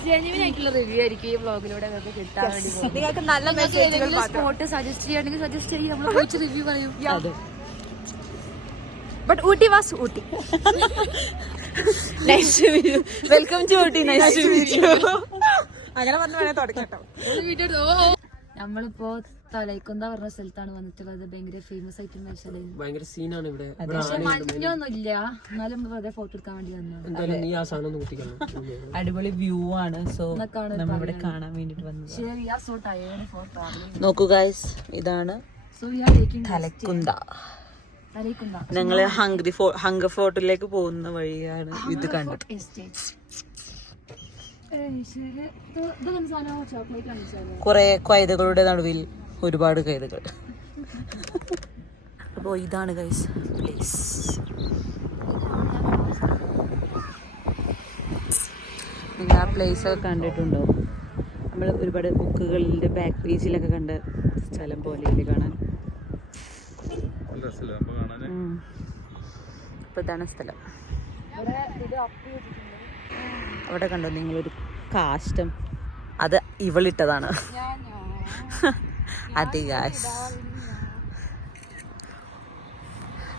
ജെന്യുവൻ ആയിട്ടുള്ള റിവ്യൂ ആയിരിക്കും ഈ വ്ളോഗിലൂടെ നിങ്ങൾക്ക് കിട്ടാൻ വേണ്ടി. നിങ്ങൾക്ക് നല്ല മെസ്സേജുകൾ സ്പോട്ട് സജസ്റ്റ് ചെയ്യുകയാണെങ്കിൽ സജസ്റ്റ് ചെയ്യും. നമ്മൾ പോയിട്ട് റിവ്യൂ പറയും. But Ooty was Ooty. Welcome to Ooty. അങ്ങനെ പറഞ്ഞു വേണേ തുടങ്ങട്ടോ. നമ്മളിപ്പോ തലൈക്കൊന്ത പറഞ്ഞ സ്ഥലത്താണ് വന്നിട്ടുള്ളത്. ഭയങ്കര ഫേമസ് ആയിട്ടുള്ള സ്ഥലം. ഭയങ്കര സീനാണ് ഇവിടെ. പക്ഷെ മഞ്ഞൊന്നും ഇല്ല, എന്നാലും വെറുതെ ഫോട്ടോ എടുക്കാൻ വേണ്ടി വന്നത്. എന്തായാലും നീ ആ സാധനം ഒന്ന് കുത്തിക്കണം. അടിപൊളി വ്യൂ ആണ്. സോ നമ്മളിവിടെ കാണാൻ വേണ്ടിട്ട് വന്നത്. ശരി, we are so tired for traveling. നോക്കൂ ഗൈസ്, ഇതാണ് So we are taking തലക്കുന്ത. തലൈക്കൊന്ത. ഞങ്ങള് ഹംഗർ ഫോർട്ടിലേക്ക് പോകുന്ന വഴിയാണ് ഇത് കണ്ടത്. കുറെ കൈതകളുടെ നടുവിൽ ഒരുപാട് കൈതകൾ. അപ്പോൾ ഇതാണ് ഗൈസ് പ്ലേസ്. നിങ്ങൾ ആ പ്ലേസ് ഒക്കെ കണ്ടിട്ടുണ്ടോ? നമ്മൾ ഒരുപാട് ബുക്കുകളിൻ്റെ ബാക്ക് പേജിലൊക്കെ കണ്ട സ്ഥലം പോലെയല്ലേ കാണാൻ. അപ്പോൾ ഇതാണ് സ്ഥലം. അവിടെ കണ്ടോ നിങ്ങളൊരു കാഷ്ടം, അത് ഇവളിട്ടതാണ്. അതെ ഗായ്സ്,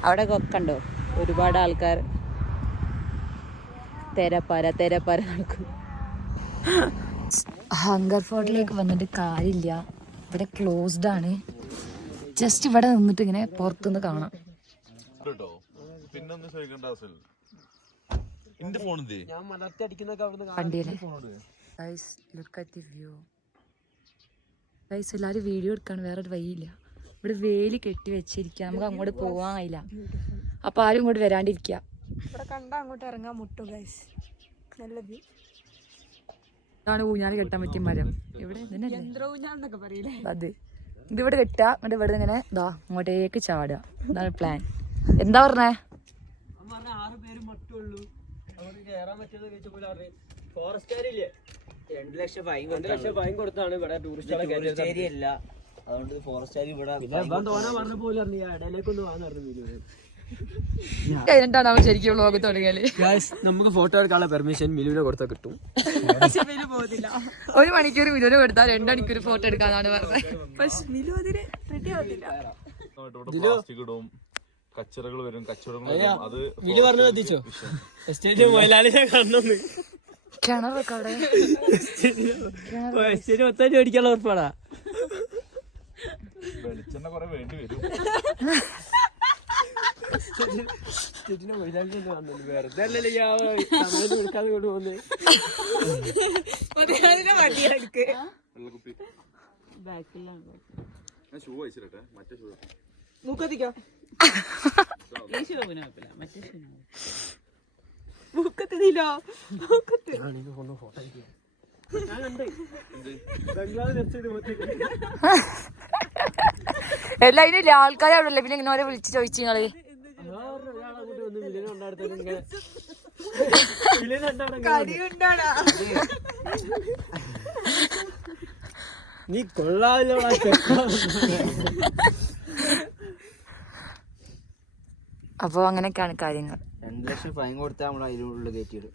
അവിടെ കണ്ടോ ഒരുപാട് ആൾക്കാർ തെരപ്പാര നടക്കും. ഹംഗർ ഫോർട്ടിലേക്ക് വന്നിട്ട് കാര്യമില്ല, ഇവിടെ ക്ലോസ്ഡ് ആണ്. ജസ്റ്റ് ഇവിടെ നിന്നിട്ട് ഇങ്ങനെ പുറത്തുനിന്ന് കാണാം. എല്ലാരും വീഡിയോ എടുക്കാൻ വേറൊരു വഴിയില്ല. ഇവിടെ വേലി കെട്ടി വെച്ചിരിക്കുക, നമുക്ക് അങ്ങോട്ട് പോവാൻ കഴിയില്ല. അപ്പൊ ആരും ഇങ്ങോട്ട് വരാണ്ടിരിക്കുക. ഇവിടെ കണ്ടാ അങ്ങോട്ട് ഇറങ്ങാൻ മുട്ടും ഗൈസ്. നല്ല വ്യൂ. ഇതാണ് ഊഞ്ഞാല് കെട്ടാൻ പറ്റിയ മരം. ഇവിടെ ഊഞ്ഞാലെന്നൊക്കെ പറയില്ലേ, അത് ഇതിവിടെ കെട്ടുക, എന്നിട്ട് ഇവിടെ ഇങ്ങനെ ഇതാ അങ്ങോട്ടേക്ക് ചാടുക. ഇതാണ് പ്ലാൻ. എന്താ പറഞ്ഞേ? ഫോറസ്റ്റുകാരില്ലേ 2 ലക്ഷം ഫൈൻ കൊടുത്താണ് ഇവിടെ ടൂറിസ്റ്റ് ഏരിയ അല്ല. അതുകൊണ്ട് ഫോറസ്റ്റുകാർ ഇവിടെ പറഞ്ഞ പോലെ ഇടയിലേക്കൊന്ന് വാങ്ങാൻ കഴിഞ്ഞിട്ടാണ് അവൻ ശരിക്കും വ്ളോഗ് തുടങ്ങിയാല്. നമുക്ക് ഫോട്ടോ എടുക്കാനുള്ള പെർമിഷൻ മിലുവിനെ കൊടുത്താൽ കിട്ടും. 1 മണിക്കൂർ മിലുവിന് കൊടുത്താൽ 2 മണിക്കൂർ ഫോട്ടോ എടുക്കാന്നാണ് പറഞ്ഞത്. പക്ഷെ മിലു അതിന് റെഡി ആവത്തില്ല. കച്ചറകൾ വരും, കച്ചവടങ്ങൾ. അത് മിലു പറഞ്ഞു എത്തിച്ചോ എസ്റ്റേറ്റ് മൊയിലാളിനെ കാണണമെന്ന്. കിണറൊക്കെ അവിടെ എസ്റ്റേറ്റ് മൊത്തം മേടിക്കാനുള്ള ഉറപ്പാടാ. വെളിച്ചെണ്ണ കുറെ വേണ്ടി വരും. വെറുതെ അല്ലല്ലോ കൊടുക്കാതെ കൊണ്ട് പോകുന്നത്. മൂക്കത്തിക്കോ മൂക്കത്തിലോ ഫോട്ടോ എല്ലാം ഇതിന് ആൾക്കാരെ അവിടെ പിന്നെ ഇങ്ങനെ ഓരോ വിളിച്ച് ചോദിച്ചു നിങ്ങള്. നീ കൊള്ളാമല്ലോ. അപ്പൊ അങ്ങനെയൊക്കെയാണ് കാര്യങ്ങൾ. 2 ലക്ഷം ഫൈൻ കൊടുത്താൽ നമ്മൾ അതിലുള്ള കയറ്റിയിടും.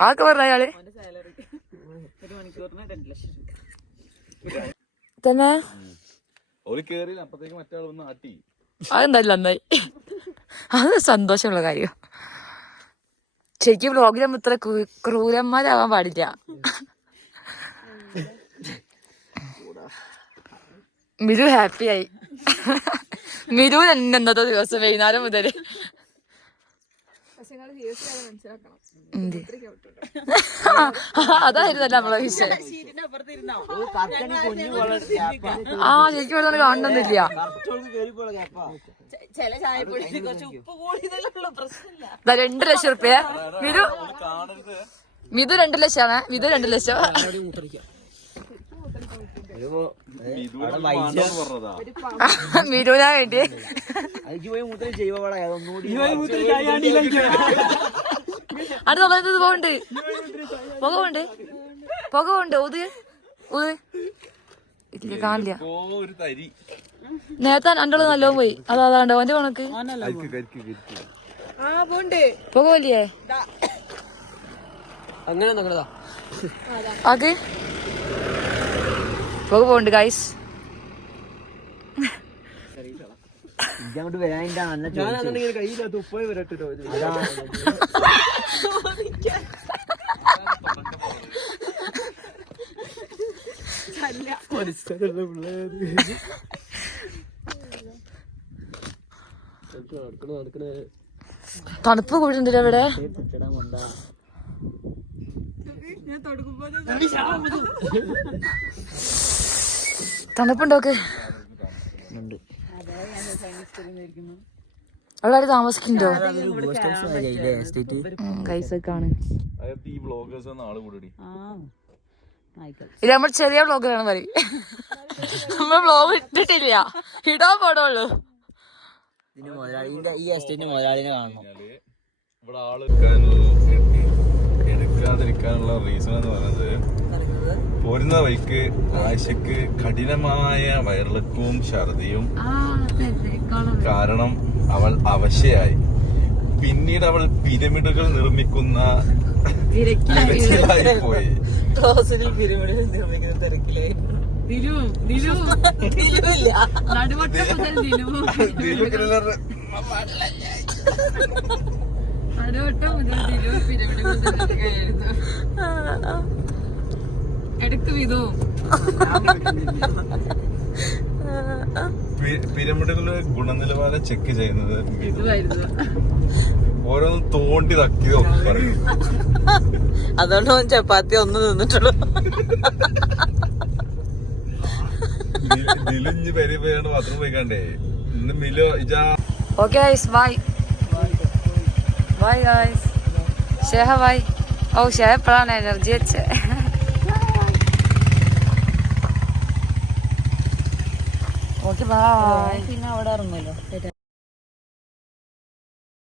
അതൊക്കെ പറഞ്ഞ അയാള് തന്നെ അതെന്തായാലും നന്നായി. അത് സന്തോഷമുള്ള കാര്യം. ശരിക്കും വ്ളോഗിൽ ഇത്ര ക്രൂരന്മാരാവാൻ പാടില്ല. മിരു ഹാപ്പിയായി. മിരു ഇന്നത്തെ ദിവസം വൈകുന്നേരം മുതല് അതായിരുന്നല്ലോ നമ്മളെ വിഷയം. ആ ശരിക്കും ഇവിടെ കാണണമെന്നില്ല. ചില ചായപ്പൊടി കുറച്ച് ഉപ്പ് കൂടുതലുള്ള പ്രശ്നമില്ല. 2 ലക്ഷം റുപ്യ മിതു 2 ലക്ഷമാണ്. മിതു 2 ലക്ഷം. മിരുവിനാ വേണ്ടി അത് നമ്മളത് പോകണ്ട് പുക പോണ്ട് ഊത് ഇല്ല കാണില്ല. നേരത്തെ രണ്ടോളം നല്ലോണം പോയി. അതാണ്ടോ അവന്റെ കണക്ക് പുക പോലിയേ അങ്ങനെ നോക്കണതാ. അത് പുക പോണ്ട് ഗൈസ്. ഇങ്ങോട്ട് വരാനില്ല കയ്യിലത് ഉപ്പായി വരട്ടോ. തണുപ്പ് കൂടിയുണ്ടല്ലോ ഇവിടെ. തണുപ്പുണ്ടോക്ക് അവിടെ ആരും താമസിക്കുന്നുണ്ടോ? കൈസൊക്കെയാണ് ഈ വ്ളോഗേഴ്സ് ആള് കൂടി ഇത് നമ്മൾ ചെറിയ വ്ളോഗറാണ് പറയും. നമ്മൾ വ്ളോഗ് ഇട്ടിട്ടില്ല, ഇടാൻ പാടുള്ളൂ. ഈ എസ്റ്റേറ്റ് മുതലാളിനെ കാണണം. ഇവിടെ ആള് എടുക്കാതിരിക്കാനുള്ള റീസൺ എന്ന് പറയുന്നത് പോരുന്ന വഴിക്ക് ആയിഷക്ക് കഠിനമായ വയറിളക്കവും ഛർദിയും കാരണം അവൾ അവശയായി. പിന്നീട് അവൾ പിരമിഡുകൾ നിർമ്മിക്കുന്ന തിരക്കിലായി പോയി. പിരമിഡ് നിർമ്മിക്കുന്ന തിരക്കിലായി. പിരമിഡുകളുടെ ഗുണനിലവാരം ചെക്ക് ചെയ്യുന്നത് ഓരോന്നും തോണ്ടി തക്കി പറയും. അതുകൊണ്ട് ചപ്പാത്തി ഒന്ന് നിന്നിട്ടുള്ളൂ. ദിലിഞ്ഞ് പെരി പോയാണ്ട് മാത്രം പോയിക്കണ്ടേ ഇന്ന് മിലോ ഇജാ. Okay guys, bye bye guys. Sheha bye. ഓ ഷേഹ എപ്പോഴാണ് എനർജി വെച്ചേ. Okay bye. പിന്നെ അവിടെ ഇറങ്ങുമല്ലോ.